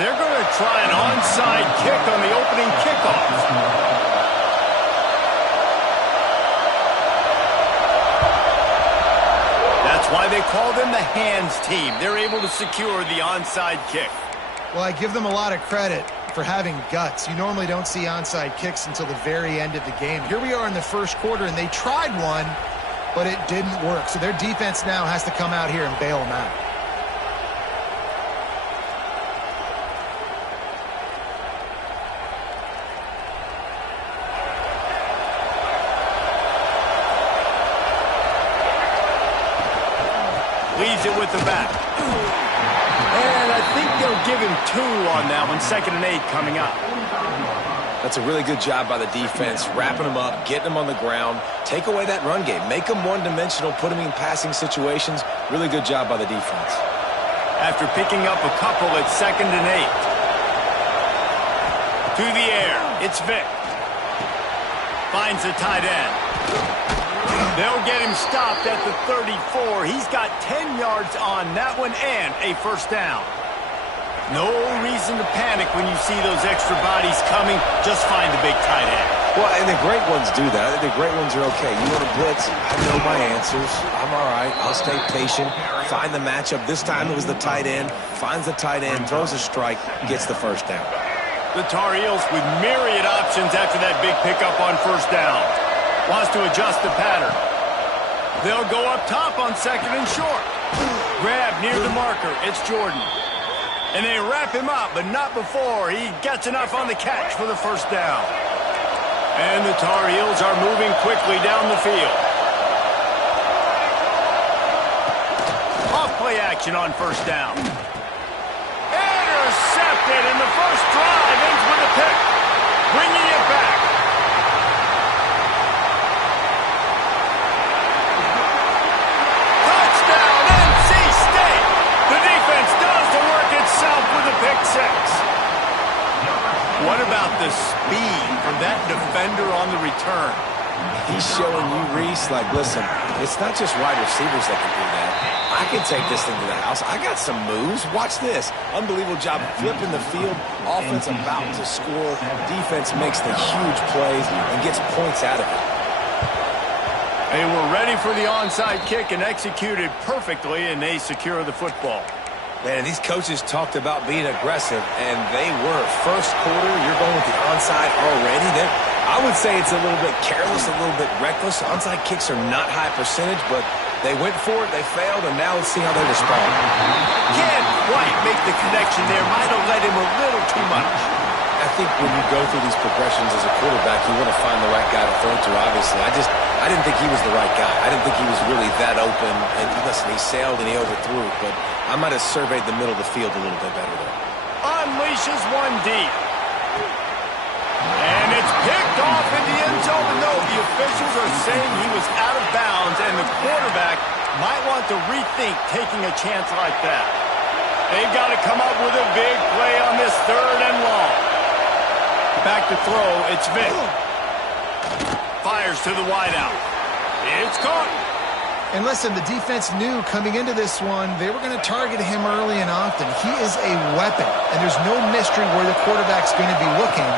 They're going to try an onside kick on the opening kickoff. That's why they call them the hands team. They're able to secure the onside kick. Well, I give them a lot of credit for having guts. You normally don't see onside kicks until the very end of the game. Here we are in the first quarter, and they tried one, but it didn't work. So their defense now has to come out here and bail them out. Leads it with the back. And I think they'll give him 2 on that one. 2nd and 8 coming up. That's a really good job by the defense, wrapping them up, getting them on the ground. Take away that run game. Make them one-dimensional, put them in passing situations. Really good job by the defense. After picking up a couple at 2nd and 8. To the air. It's Vick. Finds the tight end. They'll get him stopped at the 34. He's got 10 yards on that one and a first down. No reason to panic when you see those extra bodies coming. Just find the big tight end. Well, and the great ones do that. The great ones are okay. You want to blitz? I know my answers. I'm all right. I'll stay patient. Find the matchup. This time it was the tight end. Finds the tight end, throws a strike, gets the first down. The Tar Heels with myriad options after that big pickup on first down. Wants to adjust the pattern. They'll go up top on 2nd and short. Grab near the marker. It's Jordan. And they wrap him up, but not before he gets enough on the catch for the first down. And the Tar Heels are moving quickly down the field. Off play action on first down. Intercepted, and the first drive ends with a pick. Bringing it back. With a pick 6. What about the speed from that defender on the return? He's showing you, Reese, like, listen, it's not just wide receivers that can do that. I can take this thing to the house. I got some moves. Watch this. Unbelievable job flipping the field. Offense about to score. Defense makes the huge plays and gets points out of it. They were ready for the onside kick and executed perfectly, and they secure the football. Man, these coaches talked about being aggressive, and they were. First quarter, you're going with the onside already. I would say it's a little bit careless, a little bit reckless. Onside kicks are not high percentage, but they went for it, they failed, and now let's see how they respond. Can't quite make the connection there. Might have led him a little too much. I think when you go through these progressions as a quarterback, you want to find the right guy to throw to, obviously. I didn't think he was the right guy. I didn't think he was really that open. And listen, he sailed and he overthrew it, but I might have surveyed the middle of the field a little bit better there. Unleashes one deep. And it's picked off in the end zone. No, the officials are saying he was out of bounds, and the quarterback might want to rethink taking a chance like that. They've got to come up with a big play on this 3rd and long. Back to throw, it's Vick. Fires to the wideout. It's caught. And listen, the defense knew coming into this one, they were going to target him early and often. He is a weapon, and there's no mystery where the quarterback's going to be looking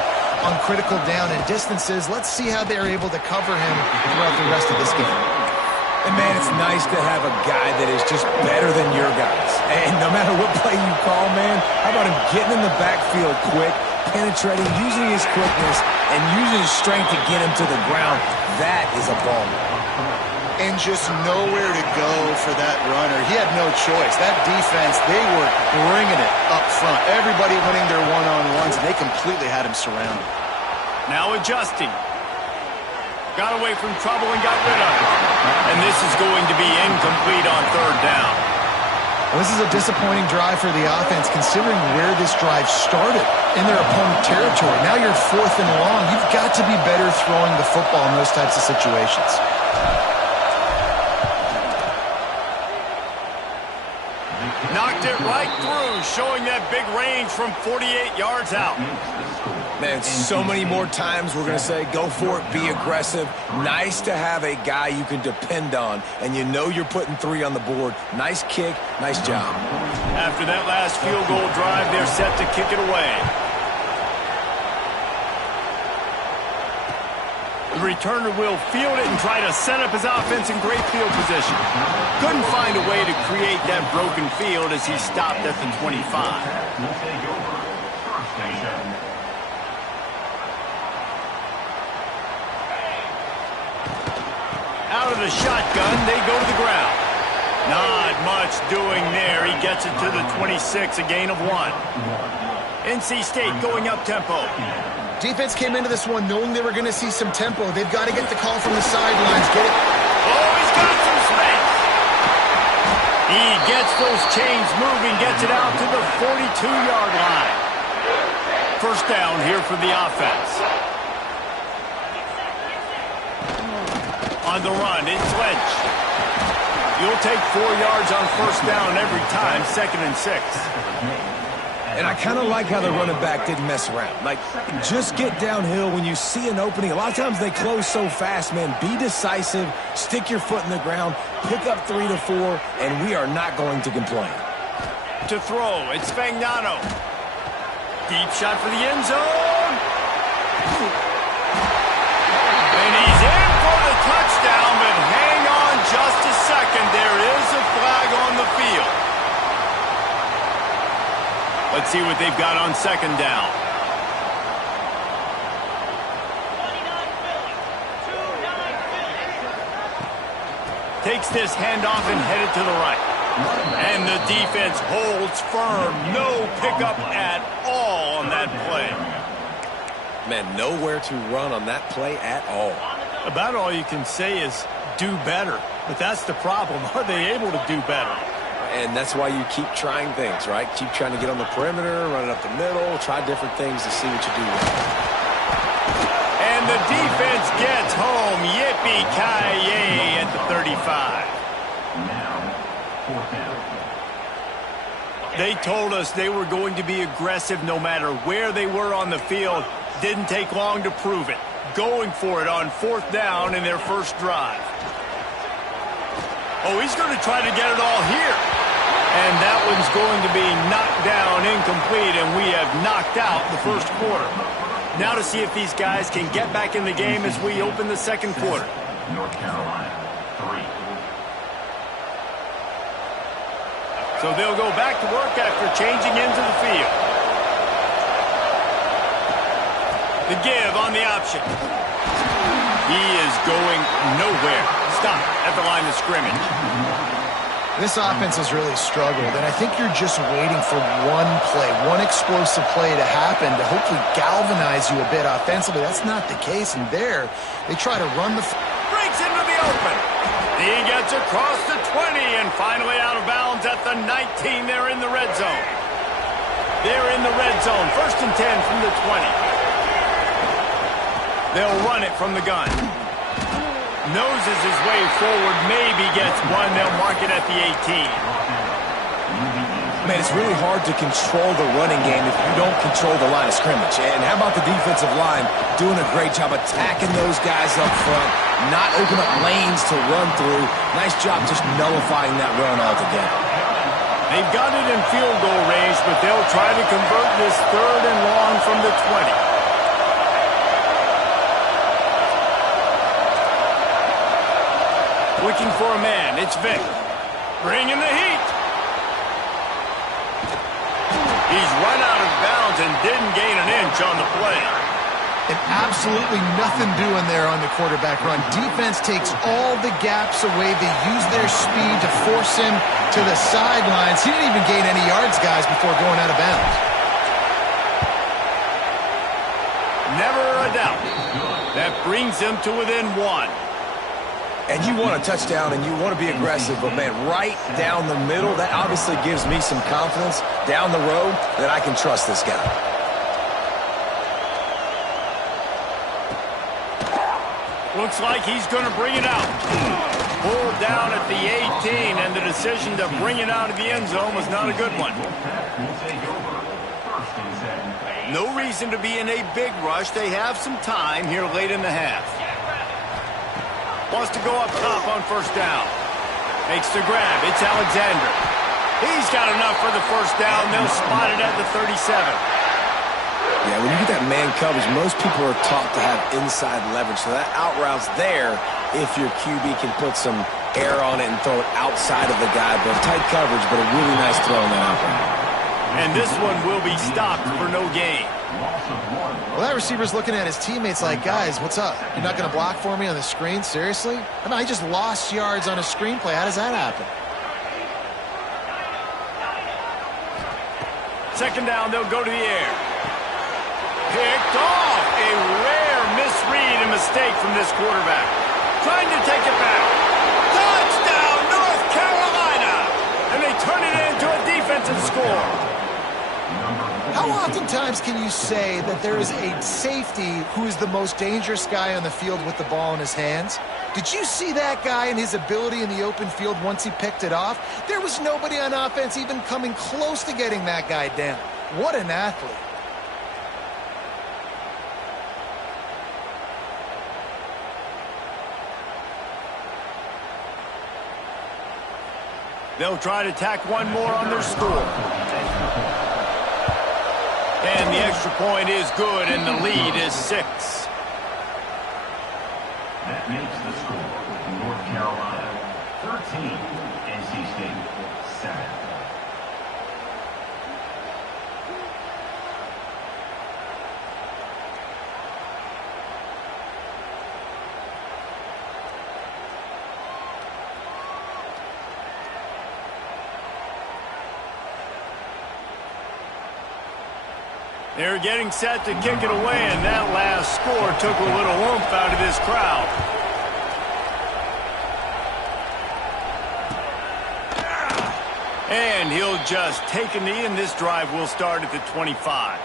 on critical down and distances. Let's see how they're able to cover him throughout the rest of this game. And, man, it's nice to have a guy that is just better than your guys. And no matter what play you call, man, how about him getting in the backfield quick, penetrating, using his quickness, and using his strength to get him to the ground? That is a baller. And just nowhere to go for that runner. He had no choice. That defense, they were bringing it up front. Everybody winning their one-on-ones, and they completely had him surrounded. Now adjusting. Got away from trouble and got rid of it. And this is going to be incomplete on 3rd down. Well, this is a disappointing drive for the offense, considering where this drive started in their opponent territory. Now you're 4th and long. You've got to be better throwing the football in those types of situations. Knocked it right through, showing that big range from 48 yards out. Man, so many more times we're going to say, go for it, be aggressive. Nice to have a guy you can depend on, and you know you're putting 3 on the board. Nice kick, nice job. After that last field goal drive, they're set to kick it away. The returner will field it and try to set up his offense in great field position. Couldn't find a way to create that broken field as he stopped at the 25. Out of the shotgun, they go to the ground. Not much doing there. He gets it to the 26, a gain of 1. NC State going up tempo. Defense came into this one knowing they were going to see some tempo. They've got to get the call from the sidelines. Get it. Oh, he's got some space. He gets those chains moving, gets it out to the 42-yard line. First down here for the offense. On the run, it's Lynch. You'll take 4 yards on first down every time, 2nd and 6. And I kind of like how the running back didn't mess around. Like, just get downhill when you see an opening. A lot of times they close so fast, man. Be decisive, stick your foot in the ground, pick up 3 to 4, and we are not going to complain. To throw, it's Fagnano. Deep shot for the end zone. And he's in for the touchdown, but hang on just a second. There is a flag on the field. Let's see what they've got on second down. Takes this handoff and headed to the right. And the defense holds firm. No pickup at all on that play. Man, nowhere to run on that play at all. About all you can say is do better. But that's the problem. Are they able to do better? And that's why you keep trying things, right? Keep trying to get on the perimeter, run it up the middle, try different things to see what you do with it. And the defense gets home. Yippee-ki-yay at the 35. They told us they were going to be aggressive no matter where they were on the field. Didn't take long to prove it. Going for it on 4th down in their first drive. Oh, he's going to try to get it all here. And that one's going to be knocked down, incomplete, and we have knocked out the first quarter. Now to see if these guys can get back in the game as we open the second quarter. North Carolina, 3. So they'll go back to work after changing into the field. The give on the option. He is going nowhere. Stop at the line of scrimmage. This offense has really struggled, and I think you're just waiting for one play, one explosive play to happen to hopefully galvanize you a bit offensively. That's not the case, and there they try to run the... Breaks into the open. He gets across the 20 and finally out of bounds at the 19. They're in the red zone. They're in the red zone. 1st and 10 from the 20. They'll run it from the gun. Noses his way forward, maybe gets one. They'll mark it at the 18. Man, it's really hard to control the running game if you don't control the line of scrimmage. And how about the defensive line doing a great job attacking those guys up front, not open up lanes to run through. Nice job just nullifying that run altogether. They've got it in field goal range, but they'll try to convert this 3rd and long from the 20. Looking for a man. It's Vic. Bringing the heat. He's run out of bounds and didn't gain an inch on the play. And absolutely nothing doing there on the quarterback run. Defense takes all the gaps away. They use their speed to force him to the sidelines. He didn't even gain any yards, guys, before going out of bounds. Never a doubt. That brings him to within 1. And you want a touchdown and you want to be aggressive, but man, right down the middle, that obviously gives me some confidence down the road that I can trust this guy. Looks like he's going to bring it out. Pulled down at the 18, and the decision to bring it out of the end zone was not a good one. No reason to be in a big rush. They have some time here late in the half. Wants to go up top on 1st down. Makes the grab. It's Alexander. He's got enough for the first down. They'll spot it at the 37. Yeah, when you get that man coverage, most people are taught to have inside leverage. So that out route's there if your QB can put some air on it and throw it outside of the guy. But tight coverage, but a really nice throw on that out route. And this one will be stopped for no gain. Well, that receiver's looking at his teammates like, guys, what's up? You're not going to block for me on the screen? Seriously? I mean, I just lost yards on a screenplay. How does that happen? Second down, they'll go to the air. Picked off. A rare misread and mistake from this quarterback. Trying to take it back. Touchdown, North Carolina! And they turn it into a defensive score. How oftentimes can you say that there is a safety who is the most dangerous guy on the field with the ball in his hands? Did you see that guy and his ability in the open field once he picked it off? There was nobody on offense even coming close to getting that guy down. What an athlete. They'll try to tack one more on their score. And the extra point is good, and the lead is 6. That makes the score North Carolina 13, NC State 7. They're getting set to kick it away, and that last score took a little oomph out of this crowd. And he'll just take a knee, and this drive will start at the 25.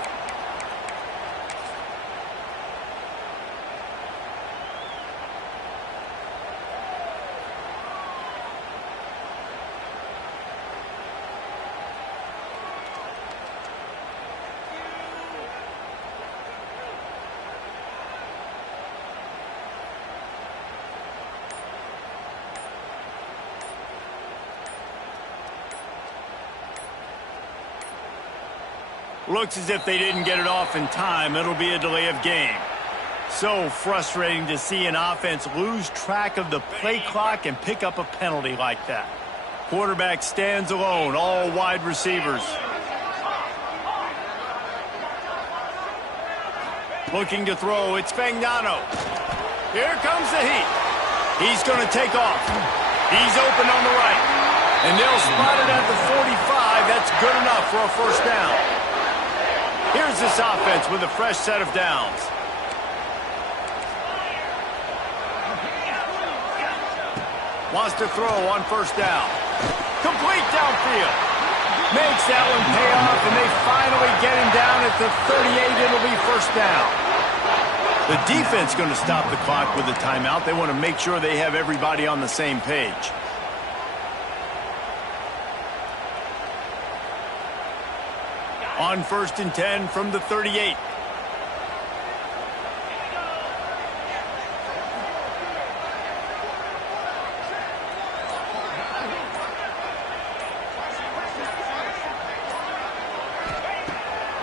Looks as if they didn't get it off in time. It'll be a delay of game. So frustrating to see an offense lose track of the play clock and pick up a penalty like that. Quarterback stands alone, all wide receivers. Looking to throw, it's Fagnano. Here comes the heat. He's going to take off. He's open on the right. And they'll spot it at the 45. That's good enough for a first down. Here's this offense with a fresh set of downs. Wants to throw on first down. Complete downfield. Makes that one pay off, and they finally get him down at the 38. It'll be first down. The defense going to stop the clock with a timeout. They want to make sure they have everybody on the same page. On 1st and 10 from the 38.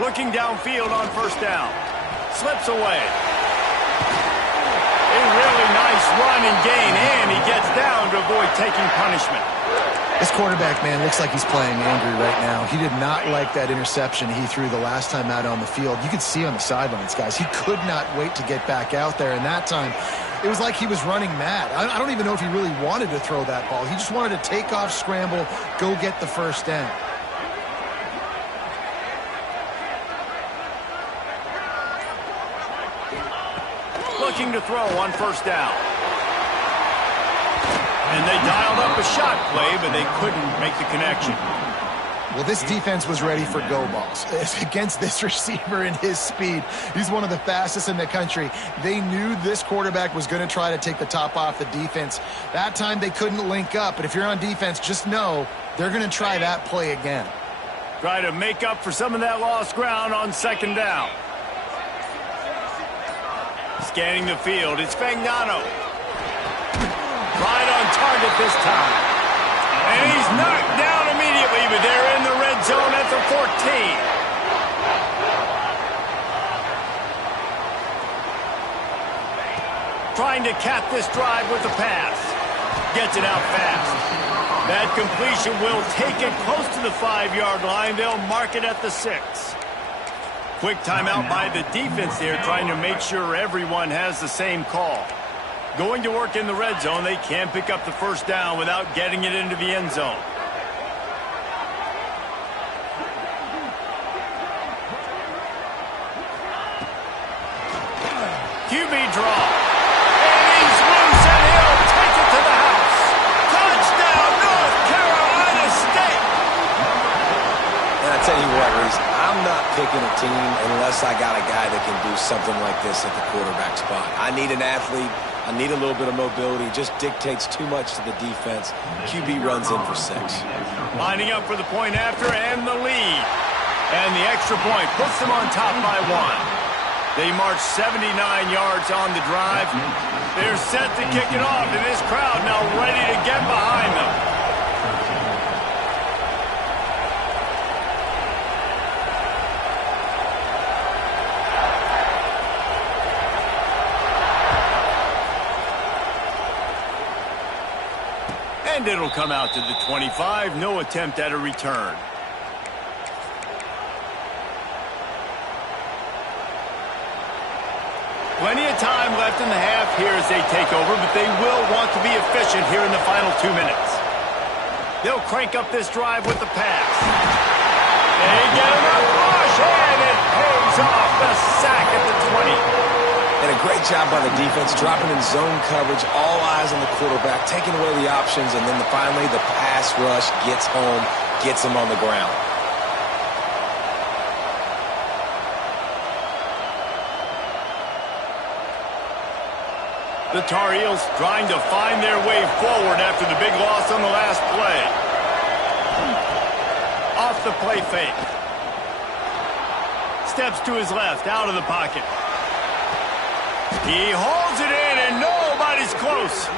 Looking downfield on first down. Slips away. A really nice run and gain, and he gets down to avoid taking punishment. This quarterback, man, looks like he's playing angry right now. He did not like that interception he threw the last time out on the field. You could see on the sidelines, guys. He could not wait to get back out there, and that time it was like he was running mad. I don't even know if he really wanted to throw that ball. He just wanted to take off, scramble, go get the first down. Looking to throw on first down. And they dialed up a shot play, but they couldn't make the connection. Well, this defense was ready for go balls. Against this receiver and his speed, he's one of the fastest in the country. They knew this quarterback was going to try to take the top off the defense. That time they couldn't link up, but if you're on defense, just know they're going to try that play again. Try to make up for some of that lost ground on second down. Scanning the field, it's Fagnano. Right on target this time. And he's knocked down immediately, but but they're in the red zone at the 14. Trying to cap this drive with the pass. Gets it out fast. That completion will take it close to the 5-yard line. They'll mark it at the 6. Quick timeout by the defense there, trying to make sure everyone has the same call. Going to work in the red zone, they can't pick up the first down without getting it into the end zone. QB draw. And he's loose, and he'll take it to the house. Touchdown, North Carolina State. And I tell you what, Reese, I'm not picking a team unless I got a guy that can do something like this at the quarterback spot. I need an athlete. I need a little bit of mobility. Just dictates too much to the defense. QB runs in for 6. Lining up for the point after and the lead. And the extra point puts them on top by 1. They march 79 yards on the drive. They're set to kick it off, and this crowd now ready to get behind them. And it'll come out to the 25. No attempt at a return. Plenty of time left in the half here as they take over, but they will want to be efficient here in the final 2 minutes. They'll crank up this drive with the pass. They get enough rush, and it pays off the sack at the 20. And a great job by the defense, dropping in zone coverage, all eyes on the quarterback, taking away the options, and then finally the pass rush gets home, gets him on the ground. The Tar Heels trying to find their way forward after the big loss on the last play. Off the play fake. Steps to his left, out of the pocket. He holds it in, and nobody's close.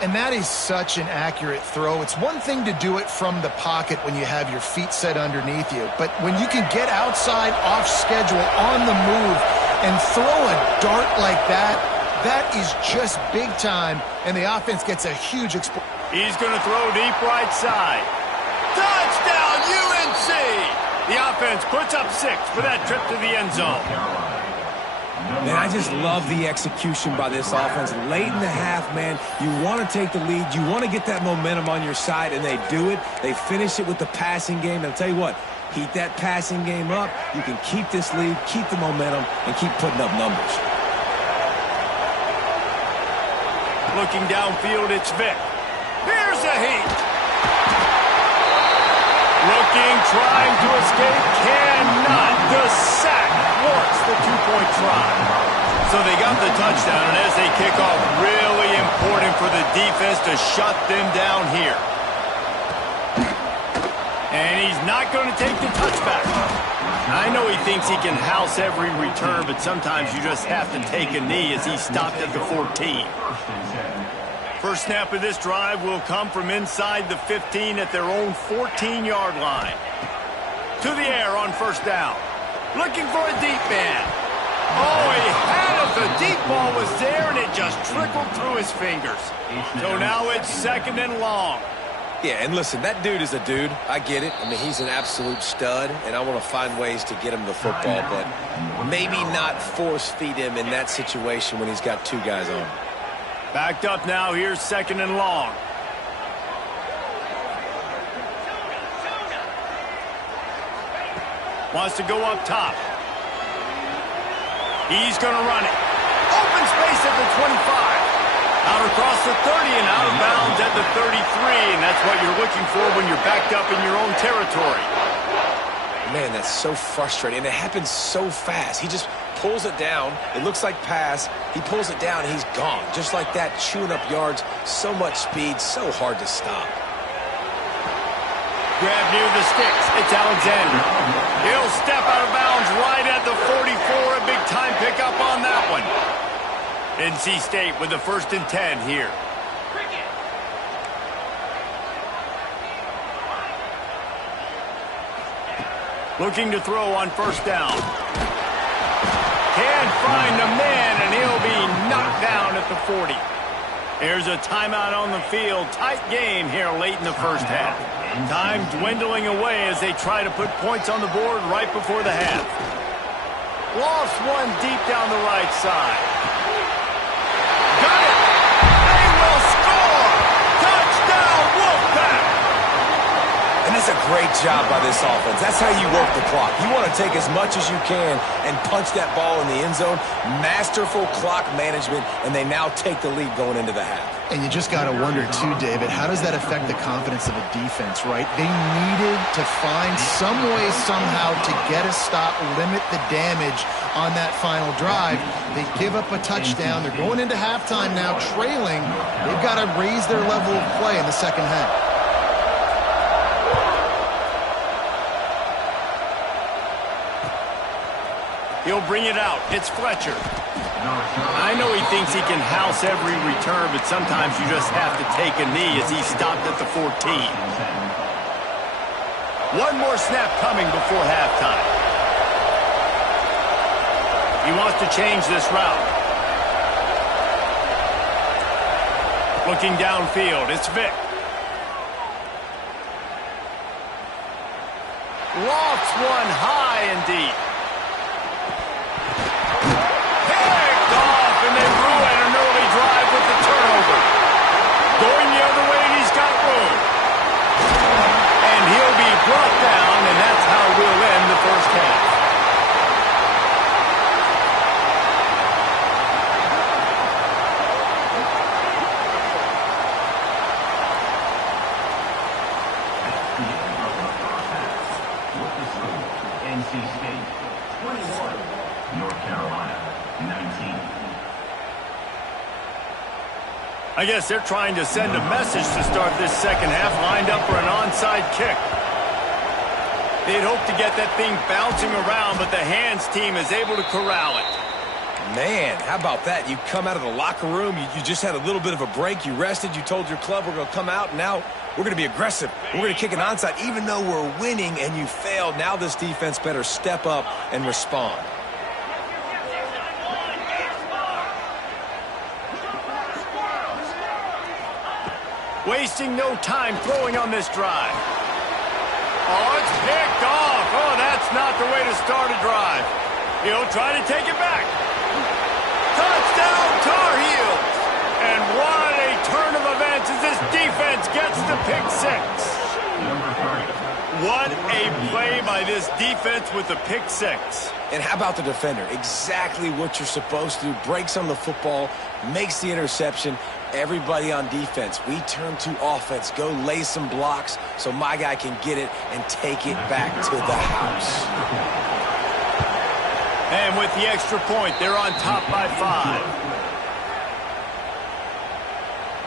And that is such an accurate throw. It's one thing to do it from the pocket when you have your feet set underneath you, but when you can get outside, off schedule, on the move, and throw a dart like that, that is just big time, and the offense gets a huge explosion. He's going to throw deep right side. Touchdown, UNC! The offense puts up 6 for that trip to the end zone. Man, I just love the execution by this offense. Late in the half, man, you want to take the lead. You want to get that momentum on your side, and they do it. They finish it with the passing game. And I'll tell you what, heat that passing game up. You can keep this lead, keep the momentum, and keep putting up numbers. Looking downfield, it's Vic. Here's a heat. Looking, trying to escape, cannot. The sack warrants the 2-point try. So they got the touchdown, and as they kick off, really important for the defense to shut them down here. And he's not going to take the touchback. I know he thinks he can house every return, but sometimes you just have to take a knee as he stopped at the 14. First snap of this drive will come from inside the 15 at their own 14-yard line. To the air on first down. Looking for a deep man. Oh, he had it. The deep ball was there, and it just trickled through his fingers. So now it's 2nd and long. Yeah, and listen, that dude is a dude. I get it. I mean, he's an absolute stud, and I want to find ways to get him the football, but maybe not force feed him in that situation when he's got 2 guys on him. Backed up now, here's 2nd and long. Wants to go up top. He's going to run it. Open space at the 25. Out across the 30 and out of bounds at the 33, and that's what you're looking for when you're backed up in your own territory. Man, that's so frustrating, and it happens so fast. He just pulls it down. It looks like pass. He pulls it down, and he's gone. Just like that, chewing up yards. So much speed, so hard to stop. Grab near the sticks. It's Alexander. He'll step out of bounds right at the 44. A big-time pickup on that one. NC State with the 1st and 10 here. Looking to throw on first down. Can't find the man, and he'll be knocked down at the 40. Here's a timeout on the field. Tight game here late in the first half. Time dwindling away as they try to put points on the board right before the half. Lost one deep down the right side. Got it! They will score! Touchdown, Wolfpack! And that's a great job by this offense. That's how you work the clock. You want to take as much as you can and punch that ball in the end zone. Masterful clock management, and they now take the lead going into the half. And you just got to wonder, too, David, how does that affect the confidence of a defense, right? They needed to find some way, somehow, to get a stop, limit the damage on that final drive. They give up a touchdown. They're going into halftime now, trailing. They've got to raise their level of play in the second half. He'll bring it out. It's Fletcher. I know he thinks he can house every return, but sometimes you just have to take a knee as he stopped at the 14. One more snap coming before halftime. He wants to change this route. Looking downfield, it's Vic. Lofts one high and deep. And they ruin an early drive with the turnover. Going the other way, and he's got room. And he'll be brought down, and that's how we'll end the first half. NC State 21, North Carolina 19. I guess they're trying to send a message to start this second half, lined up for an onside kick. They'd hope to get that thing bouncing around, but the hands team is able to corral it. Man, how about that? You come out of the locker room, you just had a little bit of a break, you rested, you told your club we're going to come out, and now we're going to be aggressive. We're going to kick an onside, even though we're winning and you failed. Now this defense better step up and respond. Wasting no time throwing on this drive. Oh, it's picked off. Oh, that's not the way to start a drive. He'll try to take it back. Touchdown, Tar Heels. And what a turn of events as this defense gets the pick six. What a play by this defense with the pick six. And how about the defender? Exactly what you're supposed to do. Breaks on the football, makes the interception. Everybody on defense, we turn to offense. Go lay some blocks so my guy can get it and take it back to the house. And with the extra point, they're on top by 5.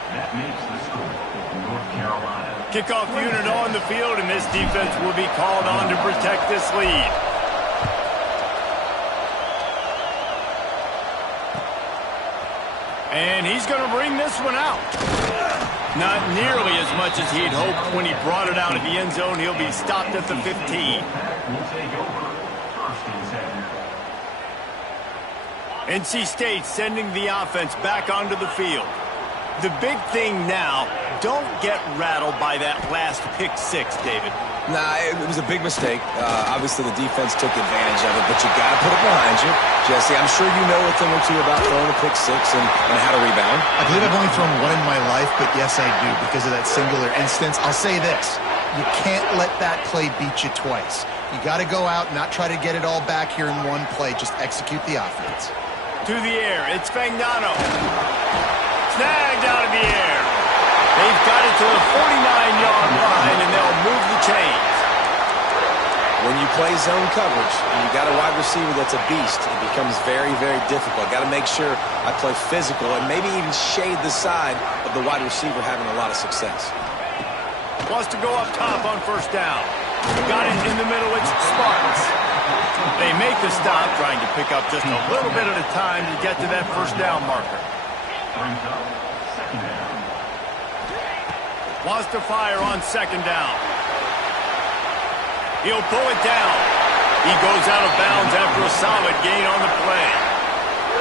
That makes the score North Carolina. Kickoff unit on the field, and this defense will be called on to protect this lead. And he's going to bring this one out. Not nearly as much as he'd hoped when he brought it out of the end zone. He'll be stopped at the 15. Will take over first and 7. NC State sending the offense back onto the field. The big thing now, don't get rattled by that last pick six, David. Nah, it was a big mistake. Obviously, the defense took advantage of it, but you got to put it behind you. Jesse, I'm sure you know a thing or two about throwing a pick six and how to rebound. I believe I've only thrown one in my life, but yes, I do because of that singular instance. I'll say this. You can't let that play beat you twice. You got to go out, not try to get it all back here in one play. Just execute the offense. To the air, it's Fagnano. Snagged out of the air. They've got it to the 49-yard line, and they'll move the chains. When you play zone coverage and you got a wide receiver that's a beast, it becomes very, very difficult. Got to make sure I play physical and maybe even shade the side of the wide receiver having a lot of success. Wants to go up top on first down. Got it in the middle, it's Sparks. They make the stop, trying to pick up just a little bit at a time to get to that first down marker. Brings up second down. Wants to fire on second down. He'll pull it down. He goes out of bounds after a solid gain on the play.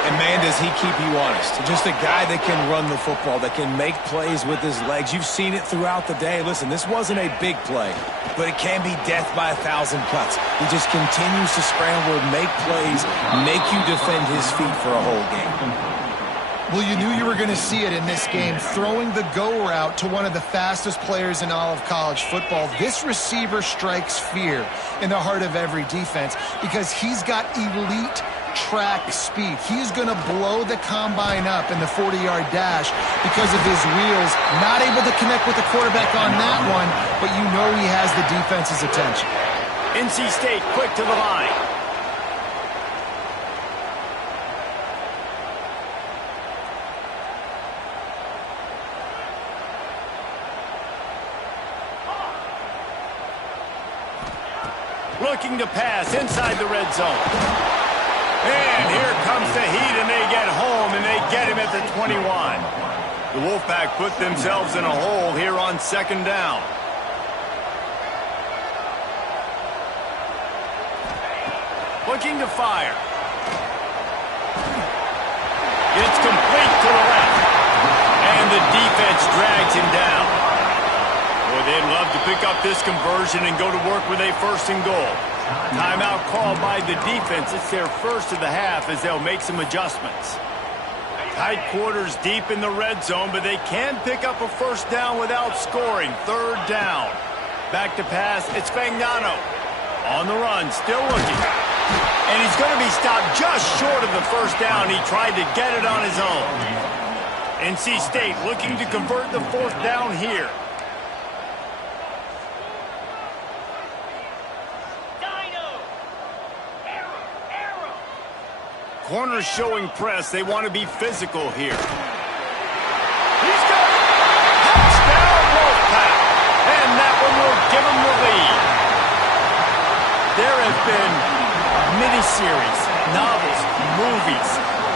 And, man, does he keep you honest. Just a guy that can run the football, that can make plays with his legs. You've seen it throughout the day. Listen, this wasn't a big play, but it can be death by 1,000 cuts. He just continues to scramble, make plays, make you defend his feet for a whole game. Well, you knew you were going to see it in this game, throwing the go route to one of the fastest players in all of college football. This receiver strikes fear in the heart of every defense because he's got elite track speed. He's going to blow the combine up in the 40-yard dash because of his wheels. Not able to connect with the quarterback on that one, but you know he has the defense's attention. NC State quick to the line. Looking to pass inside the red zone. And here comes the heat, and they get home, and they get him at the 21. The Wolfpack put themselves in a hole here on second down. Looking to fire. It's complete to the left. And the defense drags him down. Boy, they'd love to pick up this conversion and go to work with a first and goal. Timeout called by the defense. It's their first of the half as they'll make some adjustments. Tight quarters deep in the red zone, but they can pick up a first down without scoring. Third down. Back to pass. It's Fagnano. On the run, still looking. And he's going to be stopped just short of the first down. He tried to get it on his own. NC State looking to convert the fourth down here. Corners showing press. They want to be physical here. He's got it. Touchdown, Wolfpack. And that one will give him the lead. There have been miniseries, novels, movies,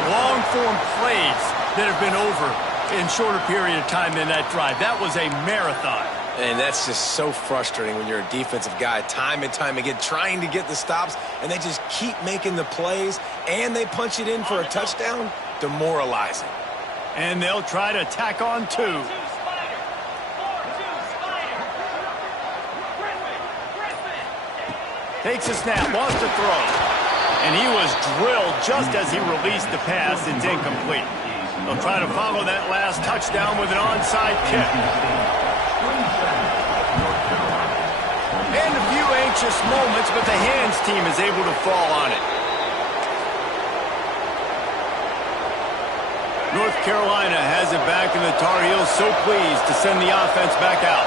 long-form plays that have been over in shorter period of time than that drive. That was a marathon. And that's just so frustrating when you're a defensive guy, time and time again, trying to get the stops, and they just keep making the plays, and they punch it in for a touchdown. Demoralizing. And they'll try to tack on two. Takes a snap, wants to throw. And he was drilled just as he released the pass. It's incomplete. They'll try to follow that last touchdown with an onside kick. And a few anxious moments, but the hands team is able to fall on it. North Carolina has it back, and the Tar Heels so pleased to send the offense back out.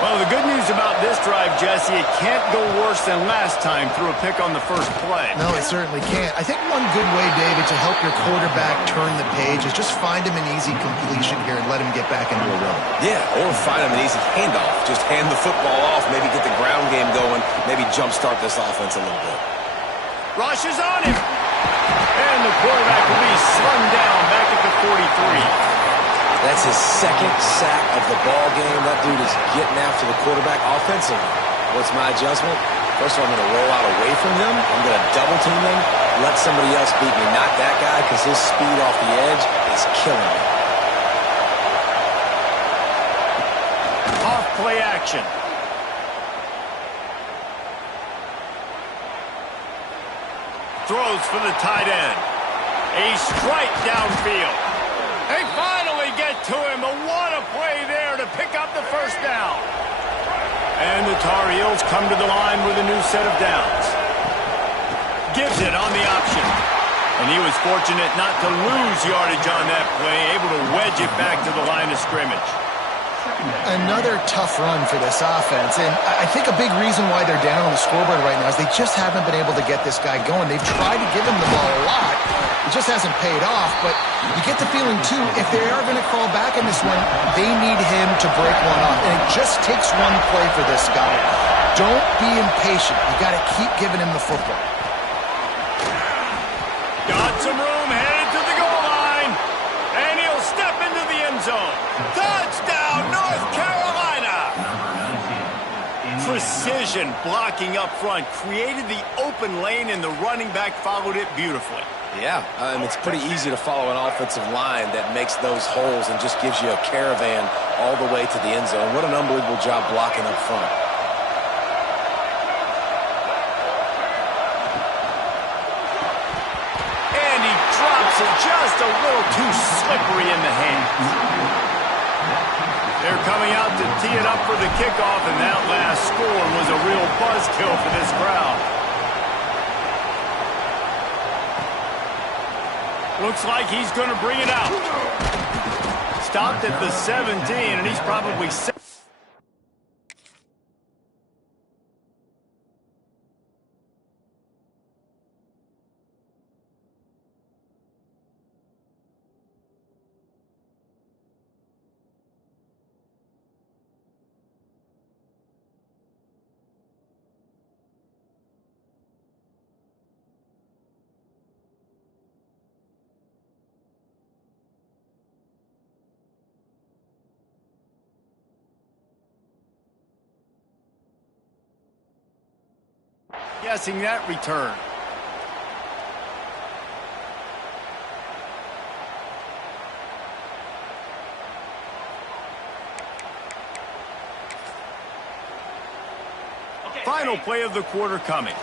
Well, the good news about this drive, Jesse, it can't go worse than last time through a pick on the first play. No, it certainly can't. I think one good way, David, to help your quarterback turn the page is just find him an easy completion here and let him get back into a rhythm. Yeah, or find him an easy handoff. Just hand the football off, maybe get the ground game going, maybe jumpstart this offense a little bit. Rush is on him. And the quarterback will be slung down back at the 43. That's his second sack of the ball game. That dude is getting after the quarterback offensively. What's my adjustment? First of all, I'm going to roll out away from him. I'm going to double team him, let somebody else beat me. Not that guy, because his speed off the edge is killing me. Off play action. Throws for the tight end. A strike downfield. They finally get to him, but what a play there to pick up the first down. And the Tar Heels come to the line with a new set of downs. Gives it on the option. And he was fortunate not to lose yardage on that play, able to wedge it back to the line of scrimmage. Another tough run for this offense, and I think a big reason why they're down on the scoreboard right now is they just haven't been able to get this guy going. They've tried to give him the ball a lot. It just hasn't paid off, but you get the feeling, too, if they are going to crawl back in this one, they need him to break one off, and it just takes one play for this guy. Don't be impatient. You got to keep giving him the football. Got some room, headed to the goal line, and he'll step into the end zone. Touchdown, North Carolina! precision blocking up front, created the open lane, and the running back followed it beautifully. Yeah, it's pretty easy to follow an offensive line that makes those holes and just gives you a caravan all the way to the end zone. What an unbelievable job blocking up front. And he drops it just a little too slippery in the hands. They're coming out to tee it up for the kickoff, and that last score was a real buzzkill for this crowd. Looks like he's going to bring it out. Stopped at the 17, and he's probably... guessing that return. Final play of the quarter coming.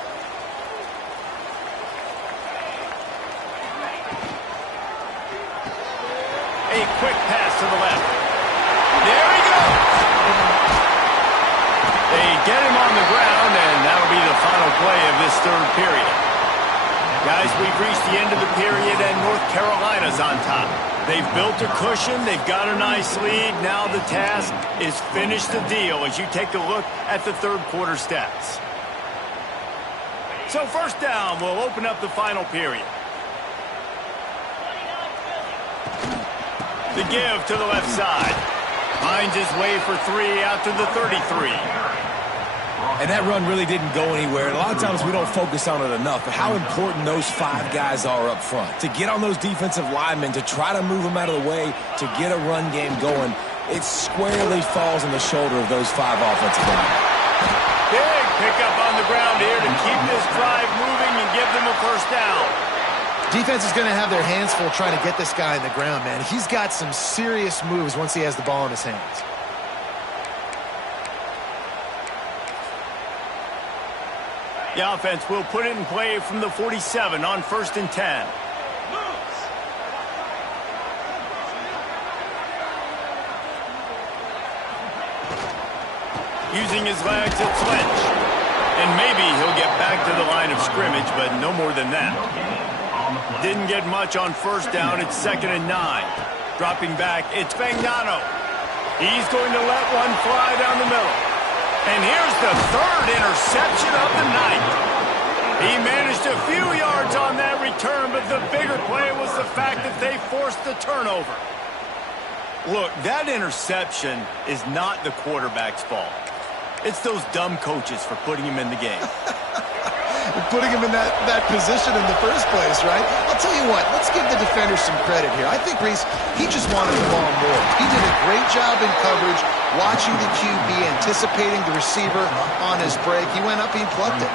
A quick pass to the left. There he goes. They get him on the ground, and that'll be the final play of this third period. Guys, we've reached the end of the period, and North Carolina's on top. They've built a cushion. They've got a nice lead. Now the task is finish the deal as you take a look at the third quarter stats. So first down, we'll open up the final period. The give to the left side. Finds his way for 3 out to the 33. And that run really didn't go anywhere. And a lot of times we don't focus on it enough, but how important those 5 guys are up front. To get on those defensive linemen, to try to move them out of the way, to get a run game going, it squarely falls on the shoulder of those 5 offensive linemen. Big pickup on the ground here to keep this drive moving and give them a first down. Defense is going to have their hands full trying to get this guy in the ground, man. He's got some serious moves once he has the ball in his hands. The offense will put it in play from the 47 on 1st and 10. Using his legs at Sledge. And maybe he'll get back to the line of scrimmage, but no more than that. Didn't get much on first down. It's 2nd and 9. Dropping back, it's Fagnano. He's going to let one fly down the middle. And here's the 3rd interception of the night. He managed a few yards on that return, but the bigger play was the fact that they forced the turnover. Look, that interception is not the quarterback's fault. It's those dumb coaches for putting him in the game. Putting him in that position in the first place, right? I'll tell you what, let's give the defender some credit here. I think, Reese, he just wanted the ball more. He did a great job in coverage, watching the QB, anticipating the receiver on his break. He went up, he plucked it.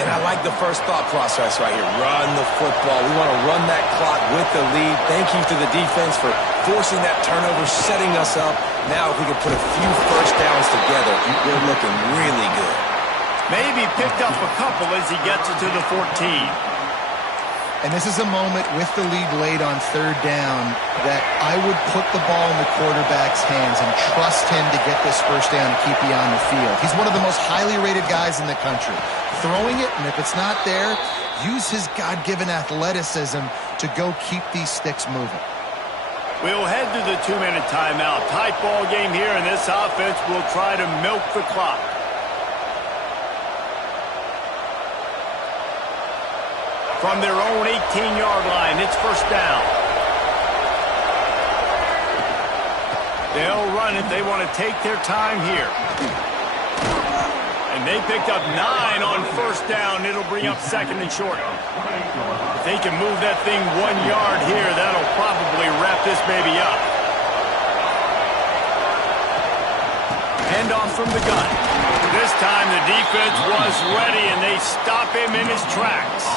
And I like the first thought process right here. Run the football. We want to run that clock with the lead. Thank you to the defense for forcing that turnover, setting us up. Now if we can put a few first downs together, we're looking really good. Maybe picked up a couple as he gets it to the 14. And this is a moment with the lead late on 3rd down that I would put the ball in the quarterback's hands and trust him to get this first down and keep you on the field. He's one of the most highly rated guys in the country. Throwing it, and if it's not there, use his God-given athleticism to go keep these sticks moving. We'll head to the 2-minute timeout. Tight ball game here, and this offense will try to milk the clock. From their own 18-yard line, it's first down. They'll run it. They want to take their time here. And they picked up 9 on first down. It'll bring up 2nd and short. If they can move that thing 1 yard here, that'll probably wrap this baby up. Handoff from the gun. This time the defense was ready, and they stop him in his tracks.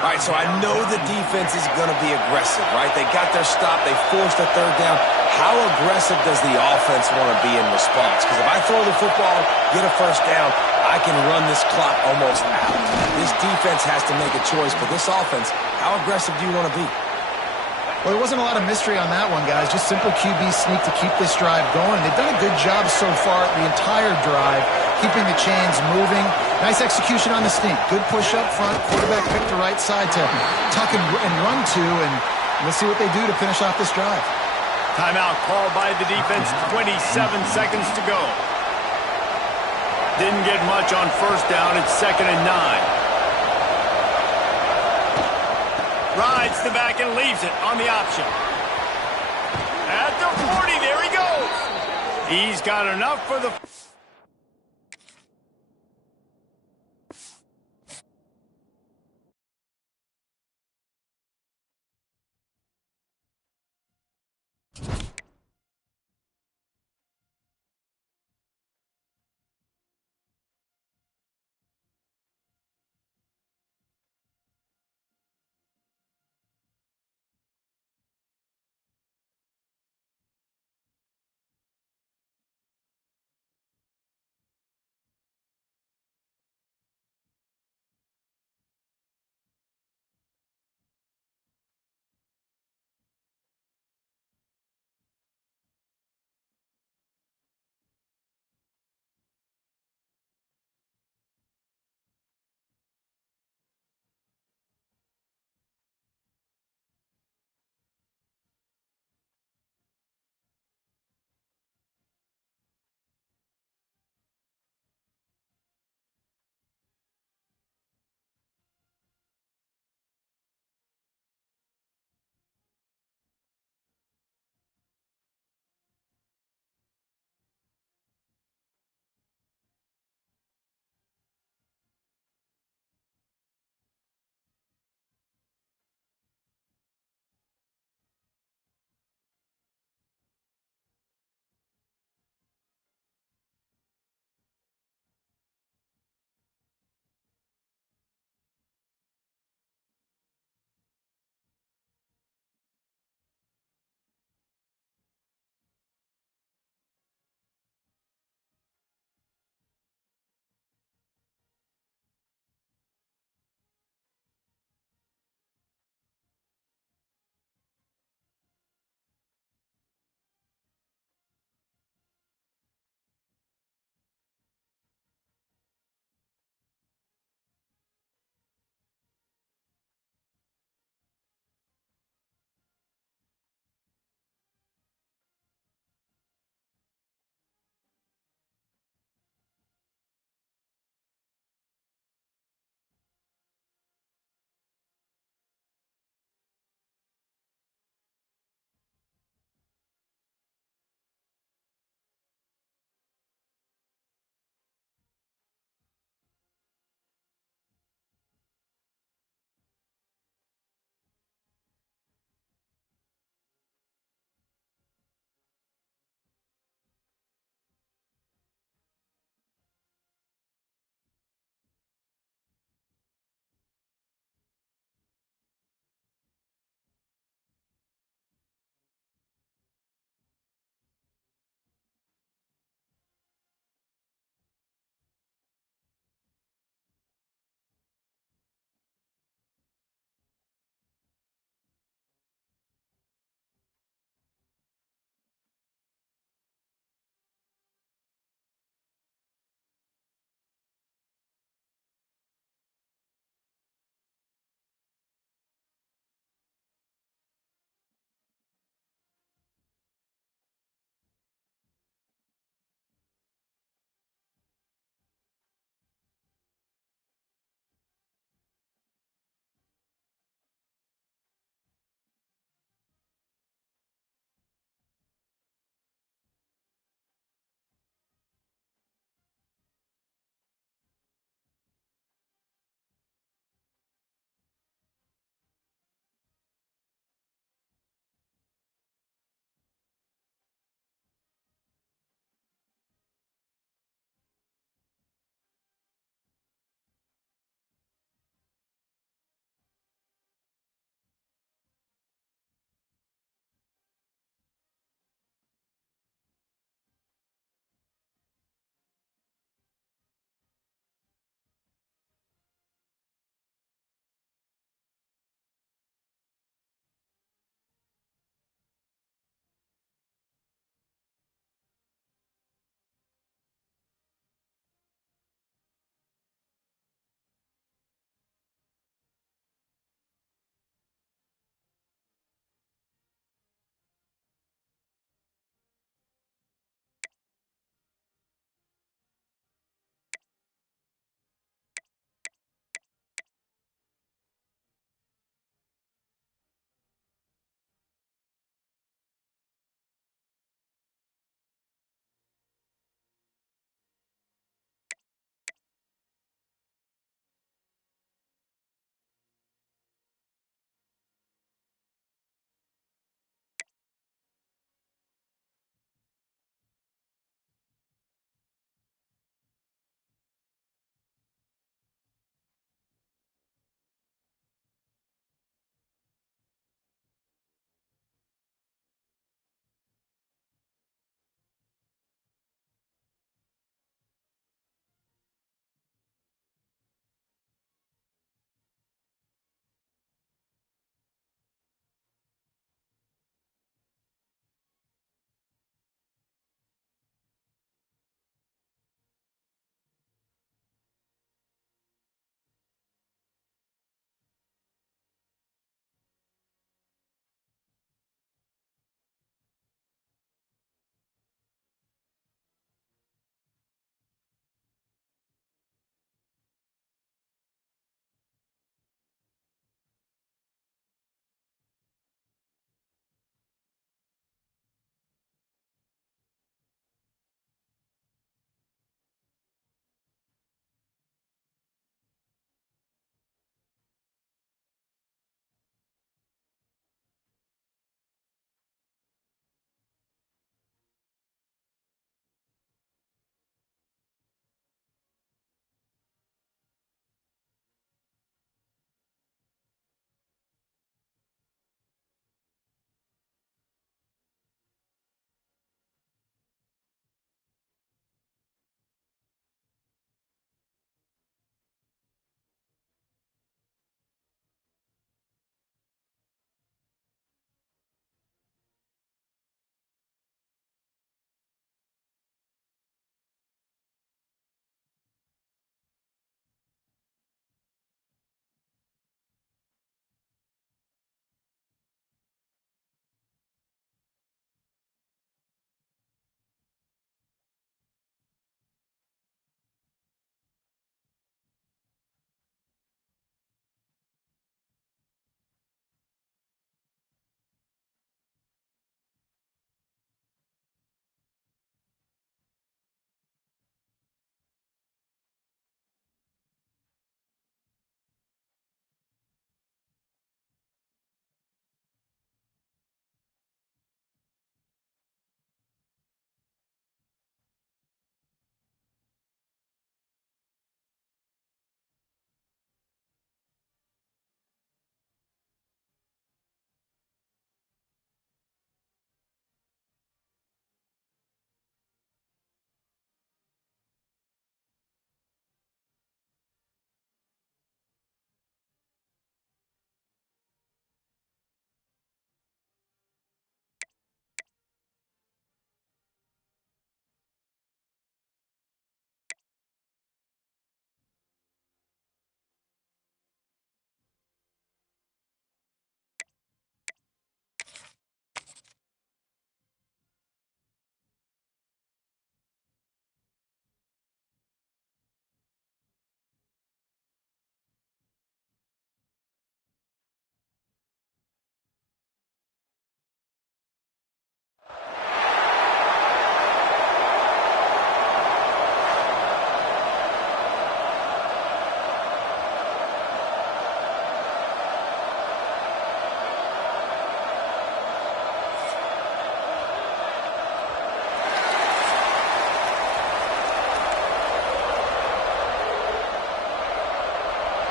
All right, so I know the defense is going to be aggressive, right? They got their stop. They forced a third down. How aggressive does the offense want to be in response? Because if I throw the football, get a first down, I can run this clock almost out. This defense has to make a choice, but this offense, how aggressive do you want to be? Well, there wasn't a lot of mystery on that one, guys. Just simple QB sneak to keep this drive going. They've done a good job so far the entire drive, keeping the chains moving. Nice execution on the sneak. Good push up front. Quarterback picked the right side to tuck and run to, and let's see what they do to finish off this drive. Timeout called by the defense, 27 seconds to go. Didn't get much on first down. It's 2nd and 9. Rides the back and leaves it on the option. At the 40, there he goes. He's got enough for the...